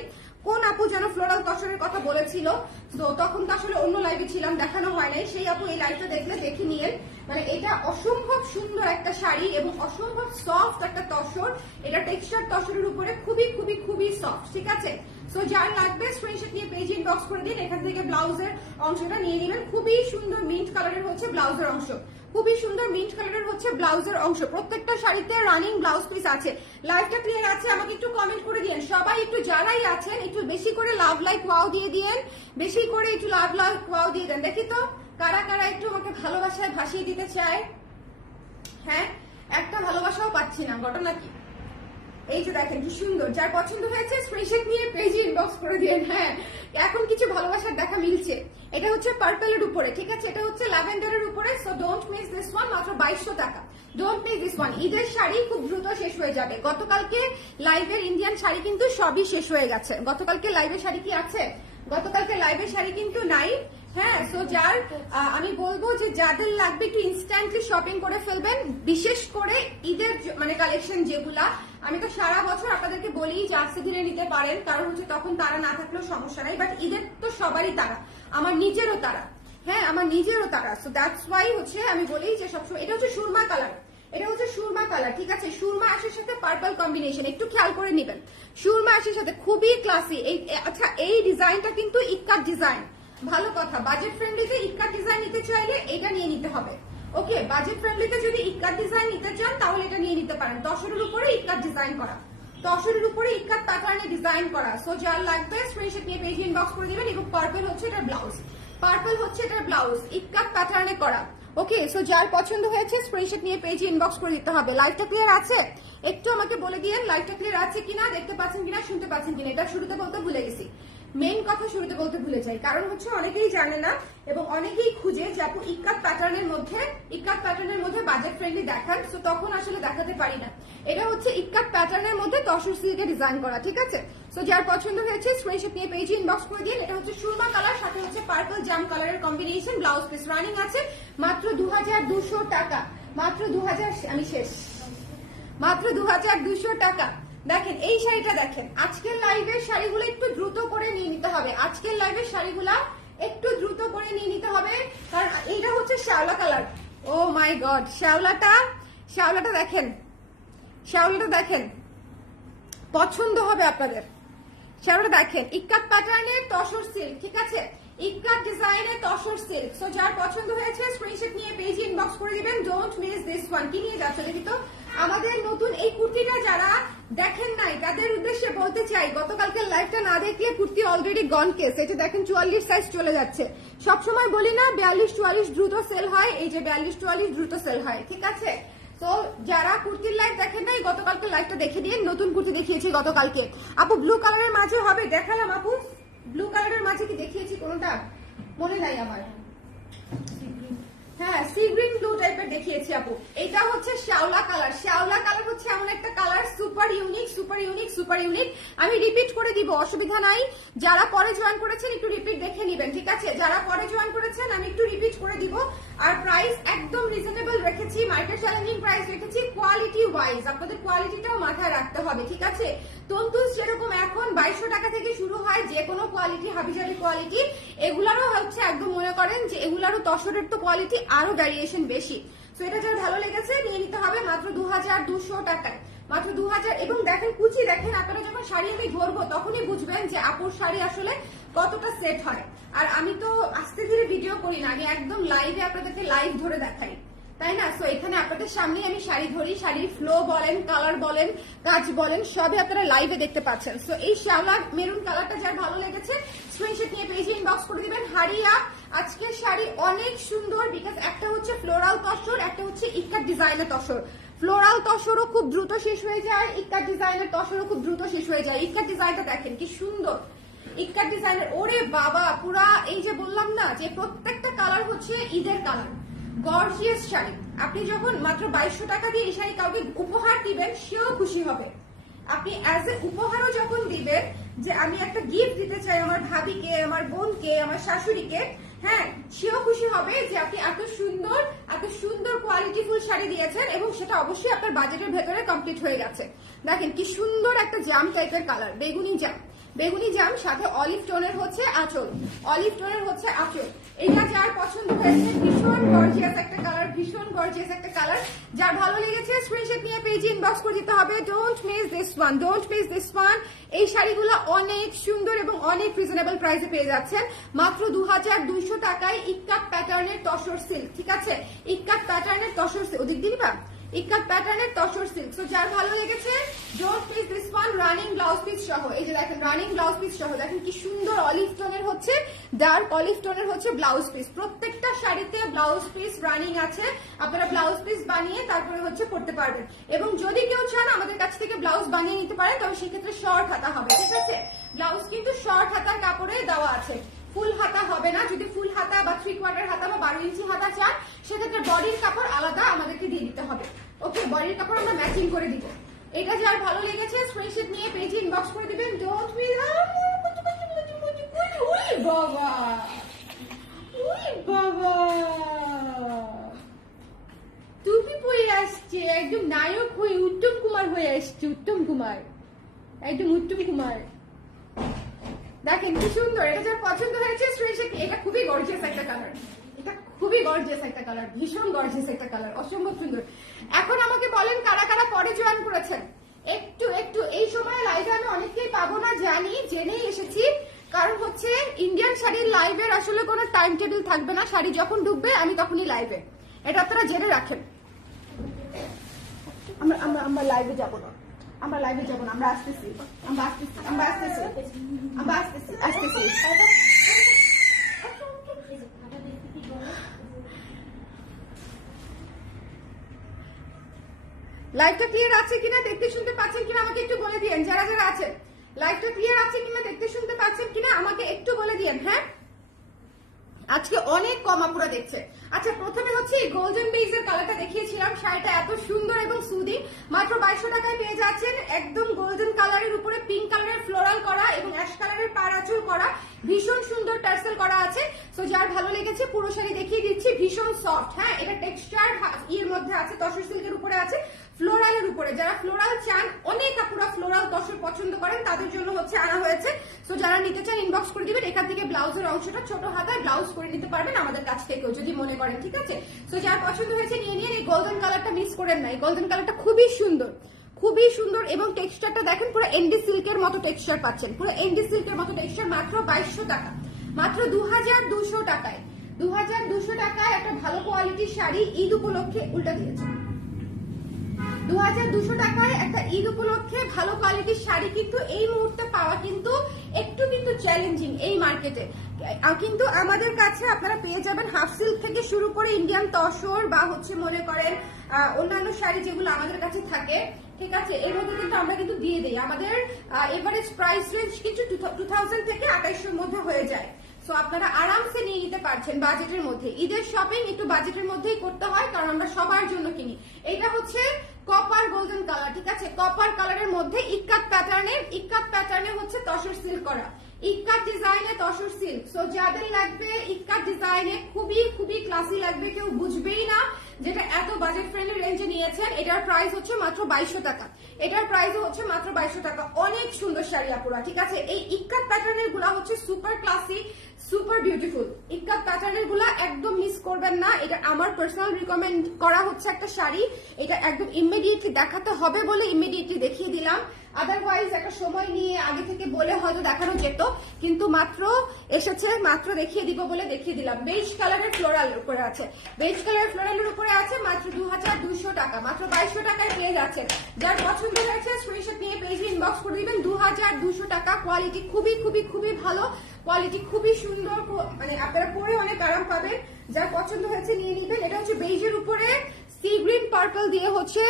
কোন আপু যেন ফ্লোরাল তসরের কথা বলেছিল। তো তখন তো আসলে অন্য লাইভে ছিলাম, দেখানো হয় নাই। সেই আপু এই লাইভটা দেখলে দেখে নিয়ে। মানে এটা অসম্ভব সুন্দর একটা শাড়ি, এবং অসম্ভব সফট একটা তসর। এটা টেক্সচার তসরের উপরে খুবই খুবই খুবই সফট, ঠিক আছে? সো যার লাগবে স্ক্রিনশট নিয়ে পেজ ইনবক্স করে দিন। এখান থেকে ব্লাউজের অংশটা নিয়ে নেবেন। খুবই সুন্দর মিন্ট কালারের হচ্ছে ব্লাউজের অংশ, খুবই সুন্দর মিন্ট কালারের হচ্ছে ব্লাউজের অংশ। প্রত্যেকটা শাড়িতে রানিং ব্লাউজ পিস আছে। লাইভটা ক্লিয়ার আছে? আমাকে একটু কমেন্ট করে দিন সবাই, একটু যারাই আছেন একটু বেশি করে লাভ লাইক ওয়াও দিয়ে দিয়েন, বেশি করে একটু লাভ লাইক ওয়াও দিয়ে দেন। দেখি তো কারা কারা একটু আমাকে ভালোবাসায় ভাসিয়ে দিতে চায়। হ্যাঁ, একটা ভালোবাসাও পাচ্ছি না, ঘটনা কি? এই যে দেখেন কি সুন্দর। যার পছন্দ হয়েছে স্ক্রিনশট নিয়ে পেজে ইনবক্স করে দিন। হ্যাঁ, এখন কিছু ভালোবাসার দেখা মিলছে। এটা হচ্ছে পার্পলের উপরে, ঠিক আছে? এটা হচ্ছে ল্যাভেন্ডারের উপরে। So don't miss this one, মাত্র 2200 টাকা। Don't miss this one. ঈদের শাড়ি খুব দ্রুত শেষ হয়ে যাবে। গতকালকে লাইভের ইন্ডিয়ান শাড়ি কিন্তু সবই শেষ হয়ে গেছে। গতকালকে লাইভের শাড়ি কি আছে? গতকালকে লাইভের শাড়ি কিন্তু নাই। হ্যাঁ, সো যার আমি বলবো যে যাদের লাগবে একটু ইনস্ট্যান্টলি শপিং করে ফেলবেন, বিশেষ করে ঈদের মানে কালেকশন যেগুলা। আমি তো সারা বছর আপনাদেরকে বলি যে আস্তে ধীরে নিতে পারেন, কারণ হচ্ছে তখন তারা না থাকলেও সমস্যা নাই। বাট ঈদের তো সবারই তারা, আমার নিজেরও তারা। হ্যাঁ, আমার নিজেরও তারা। সো দ্যাটস ওয়াই হচ্ছে আমি বলি যে সবসময় এটা হচ্ছে সুরমা কালার, এটা হচ্ছে সুরমা কালার, ঠিক আছে? সুরমা আশের সাথে পার্পল কম্বিনেশন, একটু খেয়াল করে নেবেন। সুরমা আশের সাথে খুবই ক্লাসি। এই আচ্ছা, এই ডিজাইনটা কিন্তু ইক্কাত ডিজাইন। ভালো কথা, বাজেট ফ্রেন্ডলিতে ইক্কাত ডিজাইন নিতে চাইলে এটা নিয়ে নিতে হবে। ওকে, বাজেট ফ্রেন্ডলিতে যদি ইক্কাত ডিজাইন নিতে চান তাহলে এটা নিয়ে নিতে পারেন। তসরের উপরে ইক্কাত ডিজাইন করা, তসরের উপরে ইক্কাত প্যাটার্নে ডিজাইন করা। সো যার লাগবে স্ক্রিনশট নিয়ে পেজে ইনবক্স করে দিবেন। এবং পার্পল হচ্ছে এটার ব্লাউজ, পার্পল হচ্ছে এটার ব্লাউজ, ইক্কাত প্যাটার্নে করা। ওকে, সো যার পছন্দ হয়েছে স্ক্রিনশট নিয়ে পেজে ইনবক্স করে দিতে হবে। লাইভটা ক্লিয়ার আছে? একটু আমাকে বলে দিয়েন লাইভটা ক্লিয়ার আছে কিনা, দেখতে পাচ্ছেন কিনা, শুনতে পাচ্ছেন কিনা। এটা শুরুতে বলতে ভুলে গেছি, মেইন কথা শুরুতে বলতে ভুলে যাই, কারণ হচ্ছে অনেকেই জানে না এবং অনেকেই খুঁজে যে আপু ইক্কাত প্যাটার্নের মধ্যে বাজেট ফ্রেন্ডলি দেখান। সো তখন আসলে দেখাতে পারি না। এটা হচ্ছে ইক্কাত প্যাটার্নের মধ্যে তসর সিল্কে ডিজাইন করা, ঠিক আছে? সো যার পছন্দ হয়েছে স্ক্রিনশট নিয়ে পেজে ইনবক্স করে দিন। এটা হচ্ছে সুরমা কালার, সাথে হচ্ছে পার্পল জাম কালারের কম্বিনেশন। ব্লাউজ পিস রানিং আছে মাত্র 2200 টাকা, মাত্র 2000, আমি শেষ, মাত্র 2200 টাকা। দেখেন এই শাড়িটা দেখেন। আজকের লাইভের শাড়িগুলো একটু দ্রুত করে নিয়ে নিতে হবে, আজকের লাইভের শাড়িগুলা একটু দ্রুত করে নিয়ে নিতে হবে, কারণ এইটা হচ্ছে শ্যাওলা কালার। ও মাই গড, শ্যাওলাটা দেখেন, শ্যাওলাটা দেখেন, পছন্দ হবে আপনাদের। শ্যাওলাটা দেখেন, ইক্কাত প্যাটার্নের তসর সিল্ক, ঠিক আছে? ইক্কাত ডিজাইনের তসর সিল্ক। সো যার পছন্দ হয়েছে স্ক্রিনশট নিয়ে পেজে ইনবক্স করে দিবেন। Don't miss this one. কি নিয়ে যাচ্ছে দেখি তো? আমাদের নতুন এই কুর্তিটা যারা দেখেন নাই তাদের উদ্দেশ্যে বলতে চাই, গতকালকে লাইভটা না দেখলে কুর্তি অলরেডি গন কেস। এটা দেখেন 44 সাইজ চলে যাচ্ছে। সবসময় বলি না 42-44 দ্রুত সেল হয়, এই যে 42-44 দ্রুত সেল হয়, ঠিক আছে? তো যারা কুর্তির লাইভ দেখেন নাই গতকালকে লাইভটা দেখে দিন, নতুন কুর্তি দেখিয়েছি গতকালকে। আপু ব্লু কালারের মাঝে হবে, দেখালাম আপু ব্লু কালারের মাঝে কি দেখিয়েছি কোনটা মনে নাই আমার। হ্যাঁ সি গ্রিন ব্লু টাইপের দেখিয়েছি আপু। এটা হচ্ছে শ্যাওলা কালার। শ্যাওলা কালার হচ্ছে এমন একটা colour, super unique super unique super unique. আমি রিপিট করে দিব, অসুবিধা নাই। যারা পরে জয়েন করেছেন একটু রিপিট দেখে নিবেন, ঠিক আছে? যারা পরে জয়েন করেছেন আমি একটু রিপিট করে দিব। আর প্রাইস একদম রিজনেবল রেখেছি, মার্কেট চ্যালেঞ্জিং প্রাইস রেখেছি। কোয়ালিটি ওয়াইজ আপনাদের কোয়ালিটিটাও মাথায় রাখতে হবে, ঠিক আছে? তন্তুজ যেরকম এখন 2200 টাকা থেকে শুরু হয়, যে কোনো কোয়ালিটি, হাবিজাবি কোয়ালিটি, এগুলারও হচ্ছে একদম মনে করেন যে এগুলারও তসরের তো কোয়ালিটি আরো ভ্যারিয়েশন বেশি। তো এটা যার ভালো লেগেছে নিয়ে নিতে হবে মাত্র 2200 টাকায়, মাত্র 2000। এবং দেখেন কুচি দেখেন, আপনারা যখন শাড়ি আমি ধরবো তখনই বুঝবেন যে আপুর শাড়ি আসলে কতটা সেট হয়। আর আমি তো আস্তে ধীরে ভিডিও করি না, আমি একদম লাইভে আপনাদেরকে লাইভ ধরে দেখাই, তাই না? সো এখানে আপনাদের সামনে আমি শাড়ি ধরি, শাড়ির ফ্লো বলেন, কালার বলেন, কাজ বলেন, সবই আপনারা লাইভে দেখতে পাচ্ছেন। সো এই শ্যাওলা মেরুন কালারটা যার ভালো লেগেছে স্ক্রিনশট নিয়ে পেজে ইনবক্স করে দিবেন। হারিয়া আজকের শাড়ি অনেক সুন্দর, বিকজ একটা হচ্ছে ফ্লোরাল তসর, একটা হচ্ছে ইক্কার ডিজাইনের তসর। ফ্লোরাল তসরও খুব দ্রুত শেষ হয়ে যায়, ইক্কার ডিজাইনের তসরও খুব দ্রুত শেষ হয়ে যায়। ইক্কার ডিজাইনটা দেখেন কি সুন্দর, ইক্কার ডিজাইনের। ওরে বাবা, পুরা এই যে বললাম না যে প্রত্যেকটা কালার হচ্ছে ঈদের কালার, গর্জিয়াস শাড়ি। আপনি যখন মাত্র 2200 টাকা দিয়ে এই শাড়ি কাউকে উপহার দিবেন, সেও খুশি হবে। আপনি অ্যাজ এ উপহারও যখন দিবেন, যে আমি একটা গিফট দিতে চাই আমার ভাবিকে, আমার বোনকে, আমার শাশুড়িকে, হ্যাঁ, সেও খুশি হবে যে আপনি এত সুন্দর কোয়ালিটিফুল শাড়ি দিয়েছেন, এবং সেটা অবশ্যই আপনার বাজেটের ভেতরে কমপ্লিট হয়ে গেছে। দেখেন কি সুন্দর একটা জাম টাইপের কালার, বেগুনি জাম, বেগুনি জাম, সাথে অলিভ টোনের হচ্ছে আঁচল, অলিভ টোনের হচ্ছে আঁচল। এটা যার পছন্দ হয়েছে, ভীষণ গর্জিয়াস একটা কালার, ভীষণ গর্জিয়াস একটা কালার। যার ভালো লেগেছে স্ক্রিনশট নিয়ে পেজে ইনবক্স করে দিতে হবে। Don't miss this one, don't miss this one. এই শাড়িগুলো অনেক সুন্দর এবং অনেক রিজনেবল প্রাইসে পেয়ে যাচ্ছেন মাত্র 2200 টাকায়। ইক্কাত প্যাটার্নের তসর সিল্ক, ঠিক আছে? ইক্কাত প্যাটার্নের তসর সিল্ক, ওদিক দিবা ইক্কাত প্যাটার্নের তসর সিল্ক। সো যার ভালো লেগেছে don't miss this one. Running blouse piece সহ, এই যে দেখেন রানিং ব্লাউজ পিস সহ, দেখেন কি সুন্দর অলিভ টোনের হচ্ছে, ডার্ক অলিভ টোনের হচ্ছে ব্লাউজ পিস। প্রত্যেকটা শাড়িতে ব্লাউজ পিস রানিং আছে, আপনারা ব্লাউজ পিস বানিয়ে তারপরে হচ্ছে পড়তে পারবেন। এবং যদি কেউ চান আমাদের কাছ থেকে ব্লাউজ বানিয়ে নিতে পারেন, তবে সেক্ষেত্রে শর্ট হাতা হবে, ঠিক আছে? ব্লাউজ কিন্তু শর্ট হাতার কাপড়ে দেওয়া আছে, ফুল হাতা হবে না। যদি ফুল হাতা বা 3/4 হাতা বা 12 ইঞ্চি হাতা চান, সেক্ষেত্রে বডির কাপড় আলাদা আমাদেরকে দিয়ে দিতে হবে। ওকে, বডির কাপড় আমরা ম্যাচিং করে দিব। এটা যার ভালো লেগেছে স্ক্রিনশট নিয়ে পেজে ইনবক্স করে দিবেন। Don't miss. বাবা, বাবা, টুপি পরে আসছে, একদম নায়ক হয়ে, উত্তম কুমার হয়ে আসছে, উত্তম কুমার, একদম উত্তম কুমার। দেখেন কি সুন্দর, এটা যার পছন্দ হয়েছে স্ক্রিনশট। এটা খুবই গর্জিয়াস একটা কালার, এটা খুবই গর্জিয়াস একটা কালার, ভীষণ গর্জিয়াস একটা কালার, অসম্ভব সুন্দর। এখন আমাকে বলেন কারা কারা পরে জয়েন করেছেন। একটু একটু এই সময় লাইভে আমি অনেককেই পাবো না জানি, জেনেই এসেছি। কারণ হচ্ছে ইন্ডিয়ান শাড়ির লাইভের আসলে কোনো টাইম টেবিল থাকবে না, শাড়ি যখন ঢুকবে আমি তখনই লাইভে, এটা আপনারা জেনে রাখেন। আমরা লাইভে যাবো না, আমরা লাইভে যাবো না, আমরা আসতেছি, আমরা আসতেছি, আমরা আসতেছি, আমরা আসতেছি, আসতেছি। লাইভটা ক্লিয়ার আছে কিনা, দেখতে শুনতে পাচ্ছেন কিনা আমাকে একটু বলে দিয়েন। যারা যারা আছেন লাইভটা ক্লিয়ার আছে কিনা, দেখতে শুনতে পাচ্ছেন কিনা আমাকে একটু বলে দিয়েন। হ্যাঁ, আজকে অনেক কম আপুরা দেখছে। আচ্ছা, প্রথমে হচ্ছে এই গোল্ডেন বেজের কালারটা দেখিয়েছিলাম, শাড়িটা এত সুন্দর এবং সুদিং, মাত্র 2200 টাকায় পেয়ে যাচ্ছেন। একদম গোল্ডেন কালারের উপরে পিঙ্ক কালারের ফ্লোরাল করা এবং অ্যাশ কালারের পাড় আঁচল করা, ভীষণ সুন্দর টার্সেল করা আছে। সো যার ভালো লেগেছে পুরো শাড়ি দেখিয়ে দিচ্ছি, ভীষণ সফট। হ্যাঁ, এটা টেক্সচার এর মধ্যে আছে, তসর সিল্কের উপরে আছে, ফ্লোরালের উপরে। যারা ফ্লোরাল চান, অনেক আপুরা ফ্লোরাল তসর পছন্দ করেন, তাদের জন্য হচ্ছে আনা হয়েছে। সো যারা নিতে চান ইনবক্স করে দিবেন। এখান থেকে ব্লাউজের অংশটা ছোট হাতায় ব্লাউজ করে নিতে পারবেন আমাদের কাছ থেকেও যদি মনে করেন, ঠিক আছে? সো যার পছন্দ হয়েছে নিয়ে নিয়ে। এই গোল্ডেন কালারটা মিস করেন না, এই গোল্ডেন কালারটা খুবই সুন্দর, খুবই সুন্দর। এবং টেক্সচারটা দেখেন, পুরো এনডি সিল্কের মতো টেক্সচার পাচ্ছেন, পুরো এনডি সিল্কের মতো টেক্সচার। মাত্র 2200 টাকা, মাত্র 2200 টাকায়, 2200 টাকায় একটা ভালো কোয়ালিটির শাড়ি ঈদ উপলক্ষে উল্টা দিয়েছে। 2200 টাকায় একটা ঈদ উপলক্ষে ভালো কোয়ালিটির শাড়ি কিন্তু এই মুহূর্তে পাওয়া কিন্তু একটু কিন্তু চ্যালেঞ্জিং এই মার্কেটে। কিন্তু আমাদের কাছে আপনারা পেয়ে যাবেন হাফ সিল্ক থেকে শুরু করে ইন্ডিয়ান তসর বা হচ্ছে মনে করেন অন্যান্য শাড়ি যেগুলো আমাদের কাছে থাকে, ঠিক আছে, এর মধ্যে কিন্তু আমরা কিন্তু দিয়ে দিই। আমাদের এভারেজ প্রাইস রেঞ্জ কিন্তু 2000 থেকে 2800 মধ্যে হয়ে যায়। সো আপনারা আরামসে নিয়ে নিতে পারছেন বাজেটের মধ্যে। ঈদের শপিং একটু বাজেটের মধ্যেই করতে হয়, কারণ আমরা সবার জন্য কিনি। এটা হচ্ছে কপার গোল্ডেন কালার, ঠিক আছে, কপার কালারের মধ্যে ইক্কাত প্যাটার্নে হচ্ছে তসর সিল্ক করা, ইক্কাত ডিজাইনে তসর সিল্ক। সো যাদের লাগবে ইক্কাত ডিজাইনে খুবই খুবই ক্লাসি লাগবে, কেউ বুঝবেই না যেটা এত বাজেট ফ্রেন্ডলি রেঞ্জে নিয়েছেন। এটার প্রাইস হচ্ছে মাত্র 2200 টাকা। এটার প্রাইস হচ্ছে মাত্র 2200 টাকা। অনেক সুন্দর শাড়ি আপুরা, ঠিক আছে। এই ইক্কাত প্যাটার্নের গুলা হচ্ছে সুপার ক্লাসি, সুপার বিউটিফুল। ইক্কাত প্যাটার্নের গুলা একদম মিস করবেন না। এটা আমার পার্সোনাল রিকমেন্ড করা হচ্ছে একটা শাড়ি। এটা একদম ইমিডিয়েটলি দেখাতে হবে বলে ইমিডিয়েটলি দেখিয়ে দিলাম। আদারওয়াইজ একটা সময় নিয়ে আগে থেকে বলে হয়তো দেখানো যেত, কিন্তু মাত্র এসেছে, মাত্র দেখিয়ে দিব বলে দেখিয়ে দিলাম। বেজ কালারের ফ্লোরালের উপরে আছে, বেজ কালারের ফ্লোরালের উপরে আছে মাত্র 2200 টাকা। মাত্র 2200 টাকায় পেয়ে যাচ্ছেন। যার পছন্দ হয়েছে স্ক্রিনশট নিয়ে পেজে ইনবক্স করে দিবেন। 2200 টাকা। কোয়ালিটি খুবই খুবই খুবই ভালো, কোয়ালিটি খুবই সুন্দর, মানে আপনারা পরে অনেক আরাম পাবেন। যার পছন্দ হয়েছে নিয়ে নিবেন। এটা হচ্ছে বেজের উপরে সি গ্রিন পার্পল দিয়ে হচ্ছে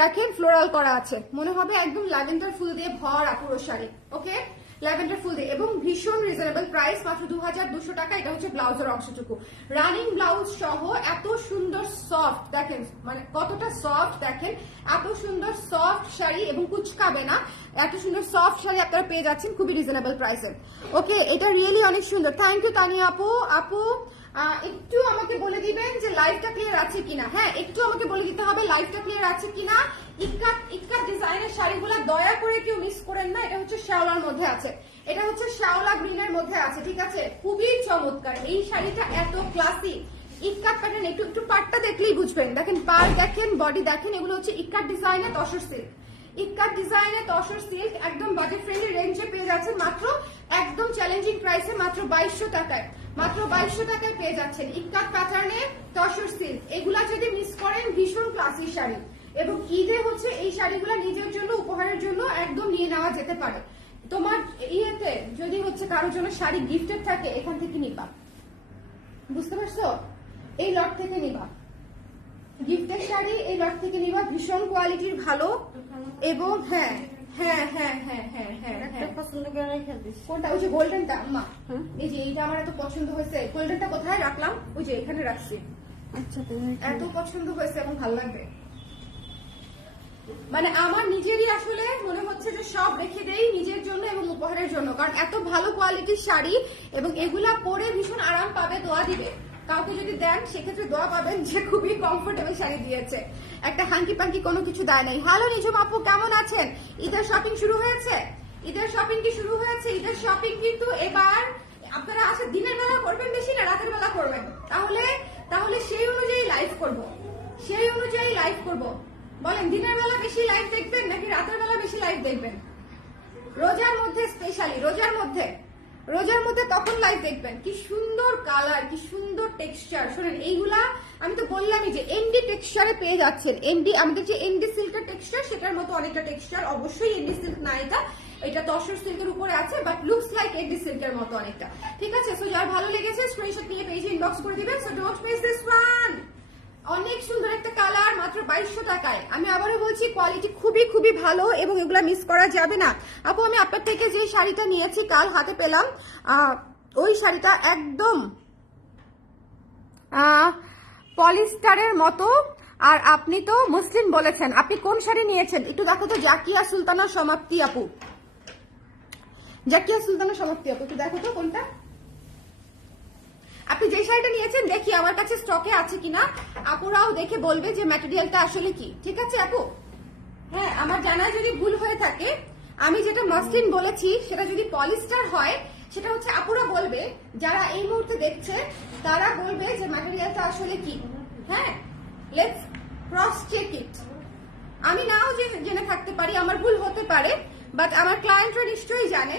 দেখেন ফ্লোরাল করা আছে, মনে হবে একদম ল্যাভেন্ডার ফুল দিয়ে ভরা পুরো শাড়ি। ওকে, ল্যাভেন্ডার ফুল দিয়ে এবং ভীষণ রিজনেবল প্রাইস, মাত্র 2200 টাকা। এটা হচ্ছে ব্লাউজের অংশটুকু, রানিং ব্লাউজ সহ। এত সুন্দর সফট দেখেন, মানে কতটা সফট দেখেন, এত সুন্দর সফট শাড়ি এবং কুচকাবে না। এত সুন্দর সফট শাড়ি আপনারা পেয়ে যাচ্ছেন খুবই রিজনেবল প্রাইসে। ওকে, এটা রিয়েলি অনেক সুন্দর। থ্যাংক ইউ তানিয়া আপু। একটু আমাকে বলে দিবেন যে লাইভটা ক্লিয়ার আছে কিনা। হ্যাঁ, একটু আমাকে বলে দিতে হবে লাইভটা ক্লিয়ার আছে কিনা। ইক্কাত ডিজাইনের শাড়িগুলো দয়া করে কেউ মিস করেন না। এটা হচ্ছে শ্যাওলার মধ্যে আছে, এটা হচ্ছে শ্যাওলা গ্রিনের মধ্যে আছে, ঠিক আছে। খুবই চমৎকার এই শাড়িটা, এত ক্লাসি। ইক্কাত প্যাটার্ন একটু পাটটা দেখলেই বুঝবেন। দেখেন পার দেখেন, বডি দেখেন, এগুলো হচ্ছে ইক্কাত ডিজাইনে তসর সিল্ক। ইক্কাত ডিজাইনে তসর সিল্ক একদম বাজেট ফ্রেন্ডলি রেঞ্জে পেয়ে যাচ্ছেন মাত্র একদম চ্যালেঞ্জিং প্রাইসে, মাত্র 2200 টাকায়। মাত্র 2200 টাকায় পেয়ে যাচ্ছেন ইক্কাত প্যাটার্নে তসর সিল্ক। এগুলা যদি মিস করেন ভীষণ ক্লাসি শাড়ি, এবং ঈদে হচ্ছে এই শাড়িগুলো নিজের জন্য উপহারের জন্য একদম নিয়ে নেওয়া যেতে পারে। তোমার ইয়েতে যদি হচ্ছে কারোর জন্য শাড়ি গিফটেড থাকে, এখান থেকে নিবা, বুঝতে পারছো, এই লট থেকে নিবা। গিফটের শাড়ি এই লট থেকে নিবা, ভীষণ কোয়ালিটির ভালো। এবং হ্যাঁ হ্যাঁ হ্যাঁ হ্যাঁ হ্যাঁ হ্যাঁ পছন্দ করে রেখে দিস। কোনটা? ওই যে গোল্ডেনটা আম্মা, এই যে এইটা আমার এত পছন্দ হয়েছে। গোল্ডেনটা কোথায় রাখলাম? ওই যে এখানে রাখছি। আচ্ছা, এত পছন্দ হয়েছে এবং ভালো লাগবে, মানে আমার নিজেরই আসলে মনে হচ্ছে যে সব রেখে দেই নিজের জন্য এবং উপহারের জন্য, কারণ এত ভালো কোয়ালিটির শাড়ি এবং এগুলা পরে ভীষণ আরাম পাবে। দোয়া দিবে কাউকে যদি দেন, সেক্ষেত্রে দোয়া পাবেন যে খুবই কমফোর্টেবল শাড়ি দিয়েছে, একটা হাঙ্কি পাঙ্কি কোনো কিছু দেয় নাই। হ্যালো নিজম আপু, কেমন আছেন? ঈদের শপিং শুরু হয়েছে? ঈদের শপিং কি শুরু হয়েছে? ঈদের শপিং কিন্তু এবার আপনারা আসলে দিনের বেলা করবেন বেশি না রাতের বেলা করবেন? তাহলে সেই অনুযায়ী লাইভ করব। বলেন, দিনের বেলা বেশি লাইভ দেখবেন নাকি রাতের বেলা বেশি লাইভ দেখবেন? রোজার মধ্যে স্পেশালি, রোজার মধ্যে তখন লাইভ দেখবেন। কি সুন্দর কালার, কি সুন্দর টেক্সচার। শোনেন, এইগুলা আমি তো বললামই যে এমডি টেক্সচারে পেয়ে যাচ্ছেন। এমডি আমাদের যে এমডি সিল্কের টেক্সচার, সেটার মতো অনেকটা টেক্সচার। অবশ্যই এমডি সিল্ক না, এটা তসর সিল্কের উপরে আছে, বাট লুকস লাইক এমডি সিল্কের মতো অনেকটা, ঠিক আছে। সো যার ভালো লেগেছে স্ক্রিনশট নিয়ে পেজে ইনবক্স করে দিবেন। So don't miss this one. অনেক সুন্দর একটা কালার, মাত্র 2200 টাকায়। আমি আবারও বলছি কোয়ালিটি খুবই খুবই ভালো এবং এগুলা মিস করা যাবে না। আপু, আমি আপনার থেকে যে শাড়িটা নিয়েছি কাল হাতে পেলাম, ওই শাড়িটা একদম পলিস্টারের মতো। আর আপনি তো মুসলিম বলেছেন, আপনি কোন শাড়ি নিয়েছেন একটু দেখো তো। জাকিয়া সুলতানার সমাপ্তি আপু, জাকিয়া সুলতানার সমাপ্তি আপু, একটু দেখো তো কোনটা আপনি যে শাড়িটা নিয়েছেন। দেখি আমার কাছে স্টকে আছে কিনা, আপুরাও দেখে বলবে যে ম্যাটেরিয়ালটা আসলে কি, ঠিক আছে আপু? হ্যাঁ, আমার জানায় যদি ভুল হয়ে থাকে, আমি যেটা মাসলিন বলেছি সেটা যদি পলিস্টার হয়, সেটা হচ্ছে আপুরা বলবে, যারা এই মুহূর্তে দেখছে তারা বলবে যে ম্যাটেরিয়ালটা আসলে কি। হ্যাঁ, লেটস ক্রস চেক ইট। আমি নাও জেনে থাকতে পারি, আমার ভুল হতে পারে, বাট আমার ক্লায়েন্টরা নিশ্চয়ই জানে।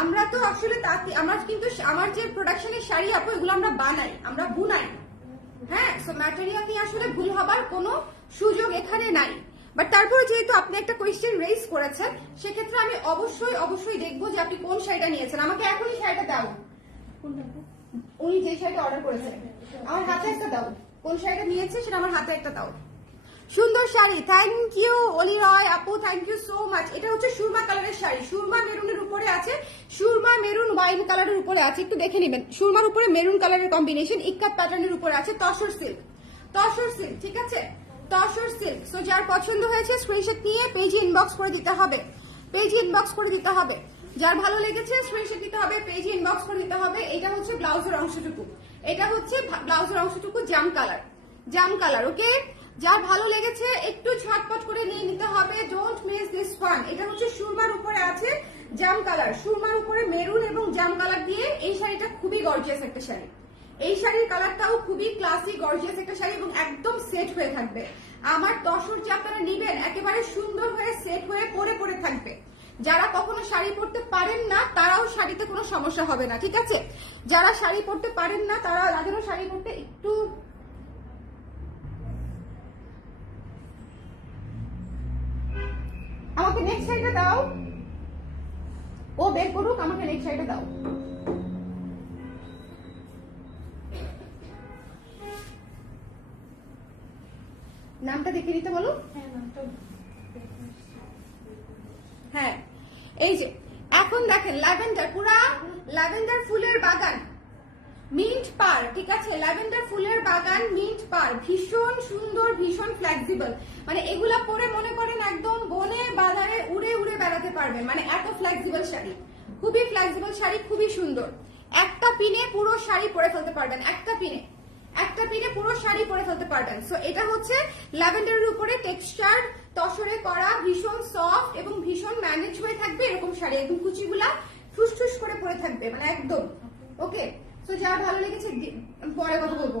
আমরা তো আসলে আমরা কিন্তু আমার যে প্রোডাকশনের শাড়ি আপু, এগুলো আমরা বানাই, আমরা বুনাই। হ্যাঁ, সো ম্যাটেরিয়াল নিয়ে আসলে ভুল হবার কোনো সুযোগ এখানে নাই। বাট তারপরে যেহেতু আপনি একটা কোয়েশ্চেন রেজ করেছেন, সেক্ষেত্রে আমি অবশ্যই দেখবো যে আপনি কোন শাড়িটা নিয়েছেন। আমাকে এখনই শাড়িটা দাও, উনি যে শাড়িটা অর্ডার করেছেন আমার হাতে একটা দাও। কোন শাড়িটা নিয়েছে সেটা আমার হাতে একটা দাও। সুন্দর শাড়ি, থ্যাংক ইউ অলি রয় আপু, থ্যাংক ইউ সো মাচ। এটা হচ্ছে সুরমা কালারের শাড়ি, সুরমা মেরুনের উপরে আছে, সুরমা মেরুন ওয়াইন কালারের উপরে আছে, একটু দেখে নেবেন। সুরমার উপরে মেরুন কালারের কম্বিনেশন, ইক্কাত প্যাটার্নের উপরে আছে, তসর সিল্ক, ঠিক আছে, তসর সিল্ক। সো যার পছন্দ হয়েছে স্ক্রিনশট নিয়ে পেজে ইনবক্স করে দিতে হবে, যার ভালো লেগেছে স্ক্রিনশট দিতে হবে, পেজে ইনবক্স করে দিতে হবে। এটা হচ্ছে ব্লাউজের অংশটুকু, জাম কালার, ওকে। যার ভালো লেগেছে একটু ঝটপট করে নিয়ে নিতে হবে, ডোন্ট মিস দিস ওয়ান। এটা হচ্ছে সুরমার উপরে আছে জাম কালার, সুরমার উপরে মেরুন এবং জাম কালার দিয়ে এই শাড়িটা খুবই গর্জিয়াস একটা শাড়ি। এই শাড়ির কালারটাও খুবই ক্লাসি গর্জিয়াস একটা শাড়ি এবং একদম সেট হয়ে থাকবে। আমার তসর যে আপনারা নিবেন একেবারে সুন্দর হয়ে সেট হয়ে পরে থাকবে। যারা কখনো শাড়ি পরতে পারেন না তারাও শাড়িতে কোনো সমস্যা হবে না, ঠিক আছে। যারা শাড়ি পরতে পারেন না তারা লাগেও শাড়ি পরতে একটু, আমাকে নেক্সট শাড়িটা দাও, ও বের করুক, আমাকে নেক্সট শাড়িটা দাও। নামটা দেখে নিতে বলো। হ্যাঁ, এই যে এখন দেখেন ল্যাভেন্ডার, পুরা ল্যাভেন্ডার ফুলের বাগান, মিন্ট পার, ঠিক আছে, ল্যাভেন্ডার ফুলের বাগান, মিন্ট পার, ভীষণ সুন্দর, ভীষণ ফ্লেক্সিবল। মানে এগুলা পরে মনে করেন একদম বনে বাজারে উড়ে বেড়াতে পারবেন, মানে এত ফ্লেক্সিবল শাড়ি, খুবই ফ্লেক্সিবল শাড়ি, খুবই সুন্দর। একটা পিনে পুরো শাড়ি পরে ফেলতে পারবেন, একটা পিনে পুরো শাড়ি পরে ফেলতে পারবেন। সো এটা হচ্ছে ল্যাভেন্ডারের উপরে টেক্সচার তসরে করা, ভীষণ সফট এবং ভীষণ ম্যানেজ হয়ে থাকবে এরকম শাড়ি, একদম কুচিগুলা ঠুস করে পরে থাকবে, মানে একদম ওকে। তো যার ভালো লেগেছে পরে কথা বলবো।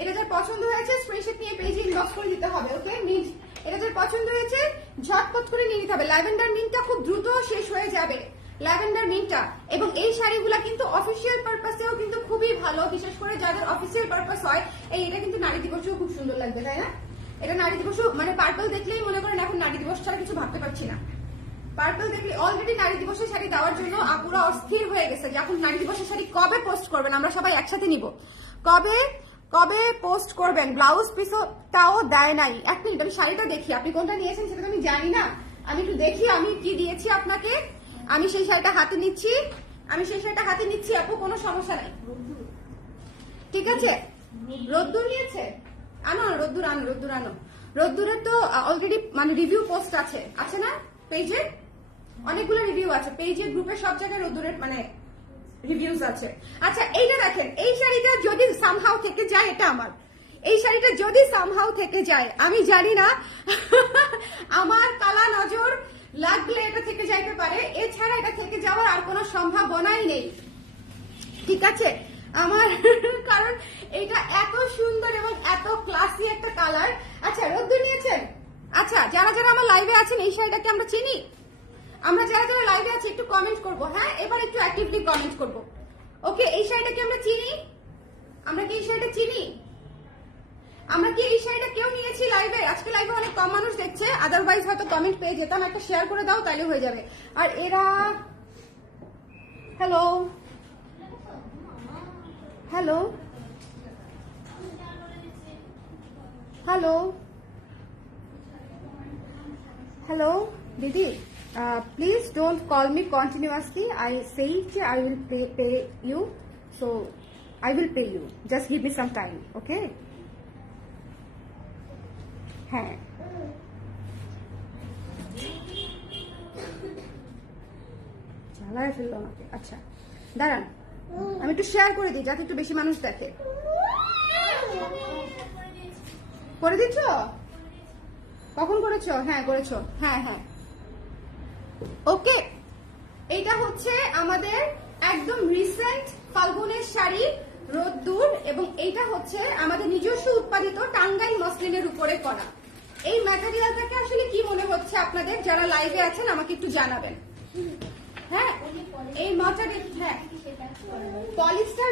এটা যার পছন্দ হয়েছে স্ক্রিনশট নিয়ে পেজে ইনবক্স করে দিতে হবে, ওকে। মিন্ট, এটা যার পছন্দ হয়েছে ঝটপট করে নিয়ে নিতে হবে। ল্যাভেন্ডার মিন্টটা খুব দ্রুত শেষ হয়ে যাবে, ল্যাভেন্ডার মিন্টটা। এবং এই শাড়িগুলা কিন্তু অফিসিয়াল পারপাসেও কিন্তু খুবই ভালো, বিশেষ করে যাদের অফিসিয়াল পারপাস হয়। এটা কিন্তু নারী দিবসেও খুব সুন্দর লাগবে, তাই না? এটা নারী দিবসও, মানে পার্পল দেখলেই মনে করেন এখন নারী দিবস ছাড়া কিছু ভাবতে পারছি না। পার্পল দেখলে অলরেডি নারী দিবসের শাড়ি দেওয়ার জন্য আপুরা অস্থির হয়ে গেছে যে এখন নারী দিবসের শাড়ি কবে পোস্ট করবেন, আমরা সবাই একসাথে নিব। কবে পোস্ট করবেন? ব্লাউজ পিসটাও দেয় নাই। এক মিনিট আমি শাড়িটা দেখি, আপনি কোনটা নিয়েছেন সেটা তো আমি জানি না, আমি একটু দেখি আমি কি দিয়েছি আপনাকে। আমি সেই শাড়িটা হাতে নিচ্ছি, আপু কোনো সমস্যা নাই, ঠিক আছে। রোদ্দুর নিয়েছে, আনো রোদ্দুরের তো অলরেডি মানে রিভিউ পোস্ট আছে না পেজে, অনেকগুলো রিভিউ আছে পেজে, গ্রুপে, সব জায়গায় রোদ্দুরের মানে রিভিউজ আছে। আচ্ছা এইটা দেখেন, এই শাড়িটা যদি সামহাউ থেকে যায়, এটা আমার, এই শাড়িটা যদি সামহাউ থেকে যায় আমি জানি না, আমার কালা নজর লাগলে এটা থেকে যাইতে পারে, এছাড়া এটা থেকে যাওয়ার আর কোনো সম্ভাবনাই নেই, ঠিক আছে আমার, কারণ এটা এত সুন্দর এবং এত ক্লাসি একটা কালার। আচ্ছা রোদ্দুর নিয়েছেন? আচ্ছা যারা আমার লাইভে আছেন এই শাড়িটাকে আমরা চিনি, আমরা যারা লাইভে আছি একটু কমেন্ট করবো, হ্যাঁ এবার একটু অ্যাক্টিভলি কমেন্ট করবো, ওকে। এই শাড়িটাকে আমরা চিনি, আমরা কি এই শাড়িটা চিনি? আমরা কি এই শাড়িটা কেউ নিয়েছি লাইভে? আজকে লাইভে অনেক কম মানুষ দেখছে, আদারওয়াইজ হয়তো কমেন্ট পেয়ে যেতাম, একটা শেয়ার করে দাও তাহলে হয়ে যাবে। আর এরা hello Didi, please don't call me continuously. I say I will pay you, so I will pay you. Just give me some time, okay? হ্যাঁ জ্বালায় ফেললো আমাকে। আচ্ছা দাঁড়ান আমি একটু শেয়ার করে দিই যাতে একটু বেশি মানুষ দেখে। করে দিচ্ছ? কখন করেছো? হ্যাঁ করেছো, হ্যাঁ ওকে। এইটা হচ্ছে আমাদের একদম রিসেন্ট ফাল্গুনের শাড়ি রোদ্দুর, এবং এইটা হচ্ছে আমাদের নিজস্ব উৎপাদিত টাঙ্গাইল মসলিনের উপরে করা। এই ম্যাটেরিয়ালটাকে আসলে কি মনে হচ্ছে আপনাদের যারা লাইভে আছেন আমাকে একটু জানাবেন, হ্যাঁ। এই ম্যাটেরিয়াল, হ্যাঁ পলিস্টার,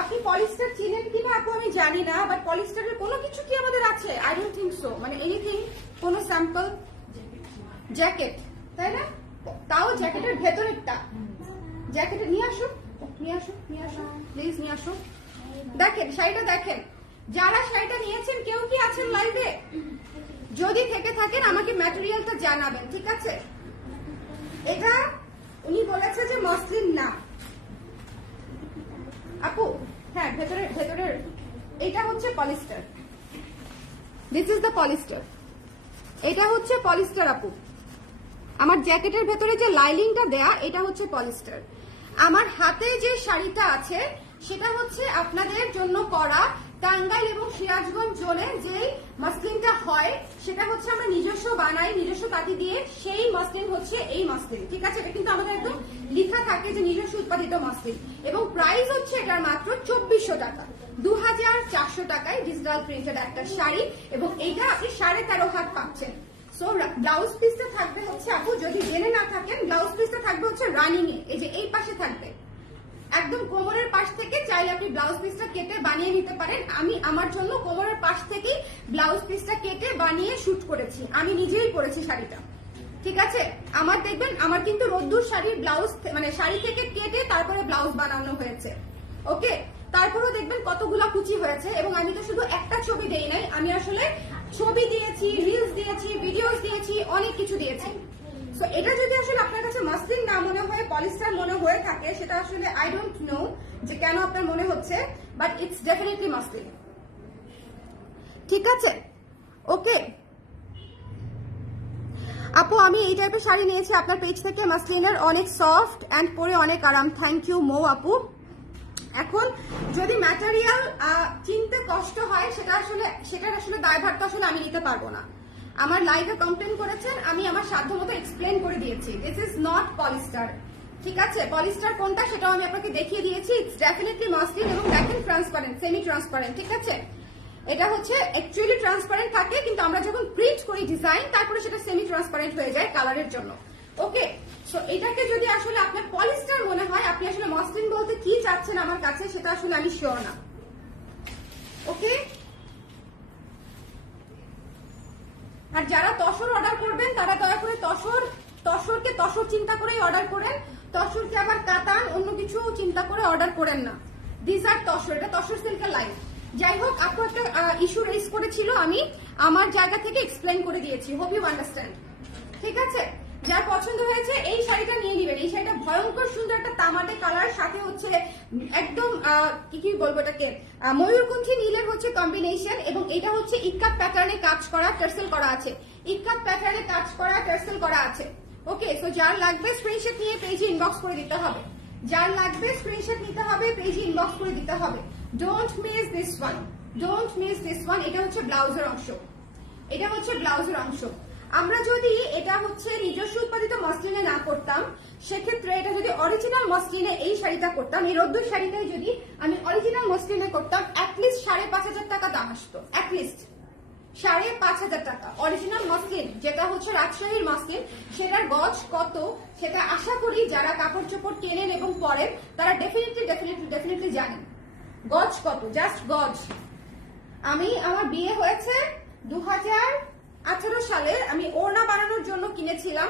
আপনি পলিস্টার চিনেন কিনা আপু আমি জানি না, বাট পলিস্টারের কোনো কিছু কি আমাদের আছে? I don't think so. মানে এনিথিং, কোনো স্যাম্পল জ্যাকেট, তাই না? তাও জ্যাকেটের ভেতরেরটা, জ্যাকেটে নিয়ে আসুন, নিয়ে আসুন, নিয়ে আসুন প্লিজ, নিয়ে আসুন। দেখেন শাড়িটা দেখেন। যারা শাড়িটা নিয়েছেন কেউ কি আছেন লাইভে? যদি থেকে থাকেন আমাকে ম্যাটেরিয়ালটা জানাবেন, ঠিক আছে? এটা উনি বলেছে যে মসলিন না আপু। হ্যাঁ, ভেতরের ভেতরের এটা হচ্ছে polyester. This is the polyester. এটা হচ্ছে পলিস্টার আপু। আমার জ্যাকেটের ভেতরে যে লাইনিংটা দেয়া এটা হচ্ছে পলিস্টার। আমার হাতে যে শাড়িটা আছে সেটা হচ্ছে আপনাদের জন্য করা টাঙ্গাইল এবং সিরাজগঞ্জ জোনে যে মাসলিনটা হয় সেটা হচ্ছে আমরা নিজস্ব বানাই, নিজস্ব তাঁতি দিয়ে। সেই মাসলিন হচ্ছে এই মাসলিন, ঠিক আছে? এটা কিন্তু আমাদের একদম লেখা থাকে যে নিজস্ব উৎপাদিত মাসলিন, এবং প্রাইস হচ্ছে এটার মাত্র 2400 টাকা, 2400 টাকায় ডিজিটাল প্রিন্টেড একটা শাড়ি, এবং এইটা আপনি 13.5 হাত পাচ্ছেন। সো ব্লাউজ পিসটা থাকবে হচ্ছে আপু, যদি জেনে না থাকেন, ব্লাউজ পিসটা থাকবে হচ্ছে রানিং এ, এই যে এই পাশে থাকবে একদম কোমরের পাশ থেকে। চাইলে আপনি ব্লাউজ পিসটা কেটে বানিয়ে নিতে পারেন। আমি আমার জন্য কোমরের পাশ থেকেই ব্লাউজ পিসটা কেটে বানিয়ে শুট করেছি, আমি নিজেই করেছি শাড়িটা, ঠিক আছে? আমার দেখবেন আমার কিন্তু রোদ্দুর শাড়ির ব্লাউজ মানে শাড়ি থেকে কেটে তারপরে ব্লাউজ বানানো হয়েছে, ওকে? তারপরেও দেখবেন কতগুলা কুচি হয়েছে, এবং আমি তো শুধু একটা ছবি দেই নাই, আমি আসলে ছবি দিয়েছি, রিলস দিয়েছি, ভিডিওস দিয়েছি, অনেক কিছু দিয়েছি। সো এটা যদি আসলে আপনার কাছে মাসলিন না মনে হয়, পলিস্টার মনে হয়ে থাকে, সেটা আসলে আই ডোন্ট নো যে কেন আপনার মনে হচ্ছে, বাট ইটস ডেফিনেটলি মাসলিন, ঠিক আছে? ওকে আপু, আমি এই টাইপের শাড়ি নিয়েছি আপনার পেজ থেকে, মাসলিনের, অনেক সফট অ্যান্ড পরে অনেক আরাম। থ্যাংক ইউ মৌ আপু। এখন যদি ম্যাটেরিয়াল চিনতে কষ্ট হয়, সেটার আসলে দায়ভারটা আসলে আমি নিতে পারবো না। আমার লাইভে কমপ্লেন করেছেন, আমি আমার সাধ্যমতো এক্সপ্লেন করে দিয়েছি, দিস ইজ নট পলিস্টার, ঠিক আছে? পলিস্টার কোনটা সেটাও আমি আপনাকে দেখিয়ে দিয়েছি। ইটস ডেফিনেটলি মাসলিন, এবং দেখেন ট্রান্সপারেন্ট, সেমি ট্রান্সপারেন্ট, ঠিক আছে? এটা হচ্ছে অ্যাকচুয়ালি ট্রান্সপারেন্ট থাকে, কিন্তু আমরা যখন প্রিন্ট করি ডিজাইন, তারপরে সেটা সেমি ট্রান্সপারেন্ট হয়ে যায় কালারের জন্য, ওকে? সো এটাকে যদি আসলে আপনার পলিস্টার মনে হয়, আপনি আসলে মসলিন বলতে কি চাচ্ছেন আমার কাছে সেটা আসলে আমি শিওর না, ওকে? আর যারা তসর অর্ডার করবেন তারা দয়া করে তসরকে তসর চিন্তা করেই অর্ডার করেন, তসরকে আবার কাতান অন্য কিছু চিন্তা করে অর্ডার করেন না। দিস আর তসর, এটা তসর সিল্কের লাইন। যাই হোক, আপু একটা ইস্যু রেজ করেছিল, আমি আমার জায়গা থেকে এক্সপ্লেন করে দিয়েছি, হোপ ইউ আন্ডারস্ট্যান্ড, ঠিক আছে? যার পছন্দ হয়েছে এই শাড়িটা নিয়ে নেবেন। এই শাড়িটা ভয়ঙ্কর সুন্দর একটা তামাটে কালার, সাথে হচ্ছে একদম কি বলবো এটাকে, ময়ূরকণ্ঠী নীলের হচ্ছে কম্বিনেশন, এবং এটা হচ্ছে ইক্কাত প্যাটার্নে কাজ করা, টার্সেল করা আছে, ইক্কাত প্যাটার্নে কাজ করা, টার্সেল করা আছে, ওকে? সো যার লাগবে স্ক্রিনশট নিয়ে পেজে ইনবক্স করে দিতে হবে, যার লাগবে স্ক্রিনশট নিতে হবে, পেজে ইনবক্স করে দিতে হবে। Don't miss this one, don't miss this one. এটা হচ্ছে ব্লাউজের অংশ, এটা হচ্ছে ব্লাউজের অংশ। আমরা যদি এটা হচ্ছে নিজস্ব উৎপাদিত মসলিনে না করতাম, সেক্ষেত্রে এটা যদি অরিজিনাল মসলিনে এই শাড়িটা করতাম, এই রোদ্দুর শাড়িটাই যদি আমি অরিজিনাল মসলিনে করতাম, অ্যাটলিস্ট 5,500 টাকা দাম আসতো, অ্যাটলিস্ট 5,500 টাকা। অরিজিনাল মসলিন যেটা হচ্ছে রাজশাহীর মসলিন, সেটার গজ কত সেটা আশা করি যারা কাপড় চোপড় কেনেন এবং পরেন তারা ডেফিনেটলি জানেন গজ কত, জাস্ট গজ। আমার বিয়ে হয়েছে 2018 সালে, আমি ওড়না বানানোর জন্য কিনেছিলাম,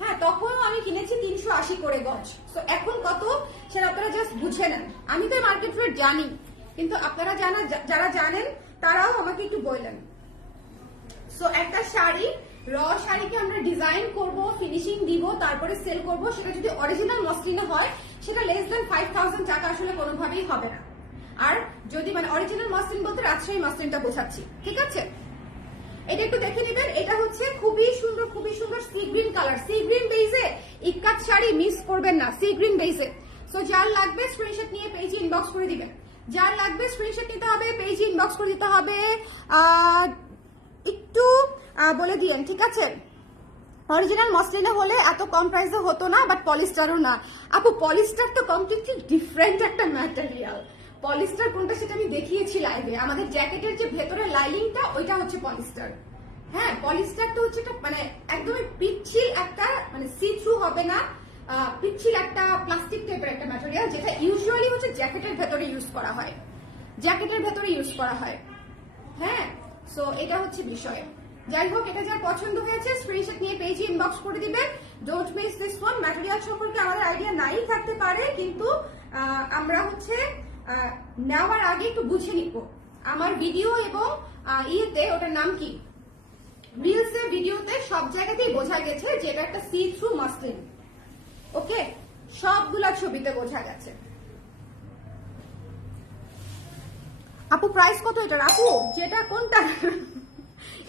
হ্যাঁ তখনও আমি কিনেছি 380 করে গজ। তো এখন কত সেটা আপনারা জাস্ট বুঝে নেন। আমি তো মার্কেট রেট জানি, কিন্তু আপনারা যারা জানেন তারাও আমাকে একটু বললেন। সো একটা শাড়ি, র শাড়িকে আমরা ডিজাইন করব, ফিনিশিং দিব, তারপরে সেল করব, সেটা যদি অরিজিনাল মসলিনে হয় সেটা লেস দেন 5,000 টাকা আসলে কোনোভাবেই হবে না। আর যদি মানে অরিজিনাল মসলিন বলতে রাজশাহী মসলিনটা বোঝাচ্ছি, ঠিক আছে? এটা একটু দেখে নেবেন, এটা হচ্ছে খুবই সুন্দর sea green colour, sea green বেজে ইক্কাত শাড়ি মিস করবেন না, সি গ্রিন বেজে। সো যার লাগবে স্ক্রিনশট নিয়ে পেজে ইনবক্স করে দিবেন, যার লাগবে স্ক্রিনশট নিতে হবে, পেজে ইনবক্স করে দিতে হবে। একটু বলে দিয়েন, ঠিক আছে? অরিজিনাল মসলিনে হলে এত কম প্রাইসে হতো না, বাট পলিস্টারও না। আপু পলিস্টার তো কমপ্লিটলি ডিফারেন্ট একটা ম্যাটেরিয়াল। পলিস্টার কোনটা সেটা আমি দেখিয়েছি লাইভে। আমাদের জ্যাকেটের যে ভেতরের লাইনিংটা ওইটা হচ্ছে পলিস্টার। হ্যাঁ, পলিস্টার তো হচ্ছে মানে একদমই পিচ্ছিল একটা, মানে সি থ্রু হবে না, পিচ্ছিল একটা প্লাস্টিক টাইপের একটা ম্যাটেরিয়াল, যেটা ইউজুয়ালি জ্যাকেটের ভেতরে ইউজ করা হয়, জ্যাকেটের ভেতরে ইউজ করা হয়। হ্যাঁ, সো এটা হচ্ছে বিষয়। যাই হোক, এটা যার পছন্দ হয়েছে স্ক্রিনশট নিয়ে পেজে ইনবক্স করে দিবেন। Don't miss this one. Material সম্পর্কে আমাদের আইডিয়া নাই থাকতে পারে, কিন্তু আমরা হচ্ছে নেওয়ার আগে একটু বুঝে নিব। আমার ভিডিও এবং ইয়েতে, ওটার নাম কি, রিলসে, ভিডিওতে সব জায়গাতেই বোঝা গেছে যে এটা একটা সি থ্রু মাসলিন। ওকে, সবগুলা ছবিতে বোঝা গেছে। আপু প্রাইস কত এটার? আপু যেটা কোনটা,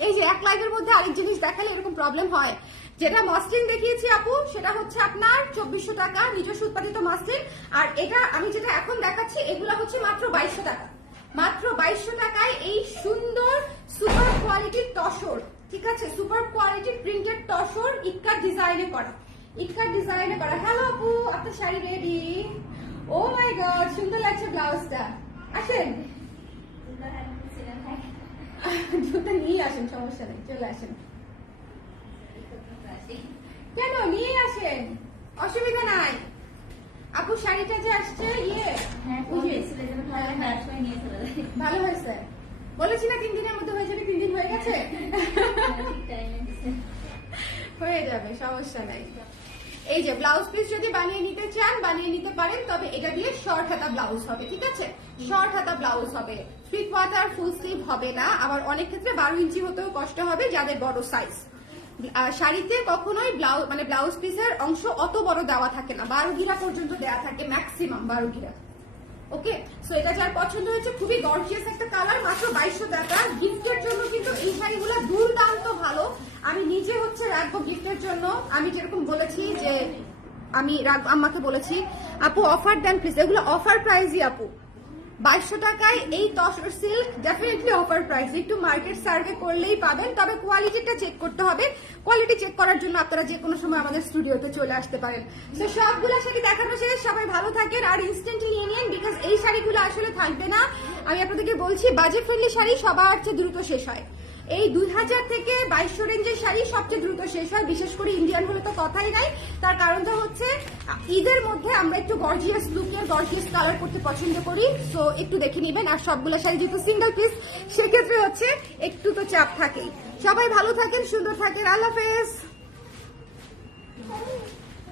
এই যে এক লাইভের মধ্যে আরেক জিনিস দেখালে এরকম প্রবলেম হয়। যেটা মাসলিন দেখিয়েছি আপু সেটা হচ্ছে আপনার 2400 টাকা, নিজস্ব উৎপাদিত মাসলিন। আর এটা আমি যেটা এখন দেখাচ্ছি এগুলা হচ্ছে মাত্র 2200 টাকা। মাত্র 2200 টাকায় এই সুন্দর সুপার কোয়ালিটির তসর, ঠিক আছে, সুপার কোয়ালিটির প্রিন্টেড তসর ইটকার ডিজাইনে করা, ইটকার ডিজাইনে করা। হ্যালো আপু, আপনার শাড়ি রেডি। ও মাই গড, সুন্দর লাগছে ব্লাউজটা। আসেন, জুতা নিয়ে আসেন, সমস্যা নেই, চলে আসেন। কেন নিয়ে আসেন, অসুবিধা নাই। আপু শাড়িটা যে আসছে ভালো হয়েছে, বলেছি না 3 দিনের মধ্যে হয়ে যাবে, 3 দিন হয়ে গেছে। হয়ে যাবে, সমস্যা নাই। এই যে ব্লাউজ পিস যদি বানিয়ে নিতে চান বানিয়ে নিতে পারেন, তবে এটা দিয়ে শর্ট হাতা ব্লাউজ হবে, ঠিক আছে, শর্ট হাতা ব্লাউজ হবে। 3/4 ফুল স্লিভ হবে না, আবার অনেক ক্ষেত্রে 12 ইঞ্চি হতেও কষ্ট হবে যাদের বড় সাইজ। শাড়িতে কখনোই ব্লাউজ মানে ব্লাউজ পিসের অংশ অত বড় দেওয়া থাকে না, 12 গিরা পর্যন্ত দেওয়া থাকে, ম্যাক্সিমাম 12 গিরা। ওকে, সো এটা যার পছন্দ হয়েছে, খুবই গর্জিয়াস একটা কালার, মাত্র 2200 টাকা। গিফটের জন্য কিন্তু এই শাড়িগুলো দুর্দান্ত ভালো। আমি নিজে হচ্ছে রাখবো গিফটের জন্য। আমি যেরকম বলেছি যে আমি আম্মাকে বলেছি আপু অফার দেন প্লিজ, এগুলো অফার প্রাইসই আপু। 2200 টাকায় এই tussar silk definitely offer price. একটু মার্কেট সার্ভে করলেই পাবেন, তবে কোয়ালিটিটা চেক করতে হবে। কোয়ালিটি চেক করার জন্য আপনারা যে কোনো সময় আমাদের স্টুডিওতে চলে আসতে পারেন। তো সবগুলো শাড়ি দেখানো শেষ, সবাই ভালো থাকেন আর ইনস্ট্যান্টলি নিয়ে নিন, বিকজ এই শাড়িগুলো আসলে থাকবে না। আমি আপনাদেরকে বলছি বাজেট ফ্রেন্ডলি শাড়ি সবার চেয়ে দ্রুত শেষ হয়। এই 2000 থেকে 2200 রেঞ্জের শাড়ি সবচেয়ে দ্রুত শেষ হয়, বিশেষ করে ইন্ডিয়ান হলে তো কথাই নাই। তার কারণটা হচ্ছে ঈদের মধ্যে আমরা একটু গর্জিয়াস লুকের গর্জিয়াস কালার করতে পছন্দ করি, সো একটু দেখে নিবেন। আর সবগুলো শাড়ি যেহেতু সিঙ্গেল পিস, সেক্ষেত্রে হচ্ছে একটু তো চাপ থাকেই। সবাই ভালো থাকেন, সুন্দর থাকেন, আল্লাহ হাফেজ।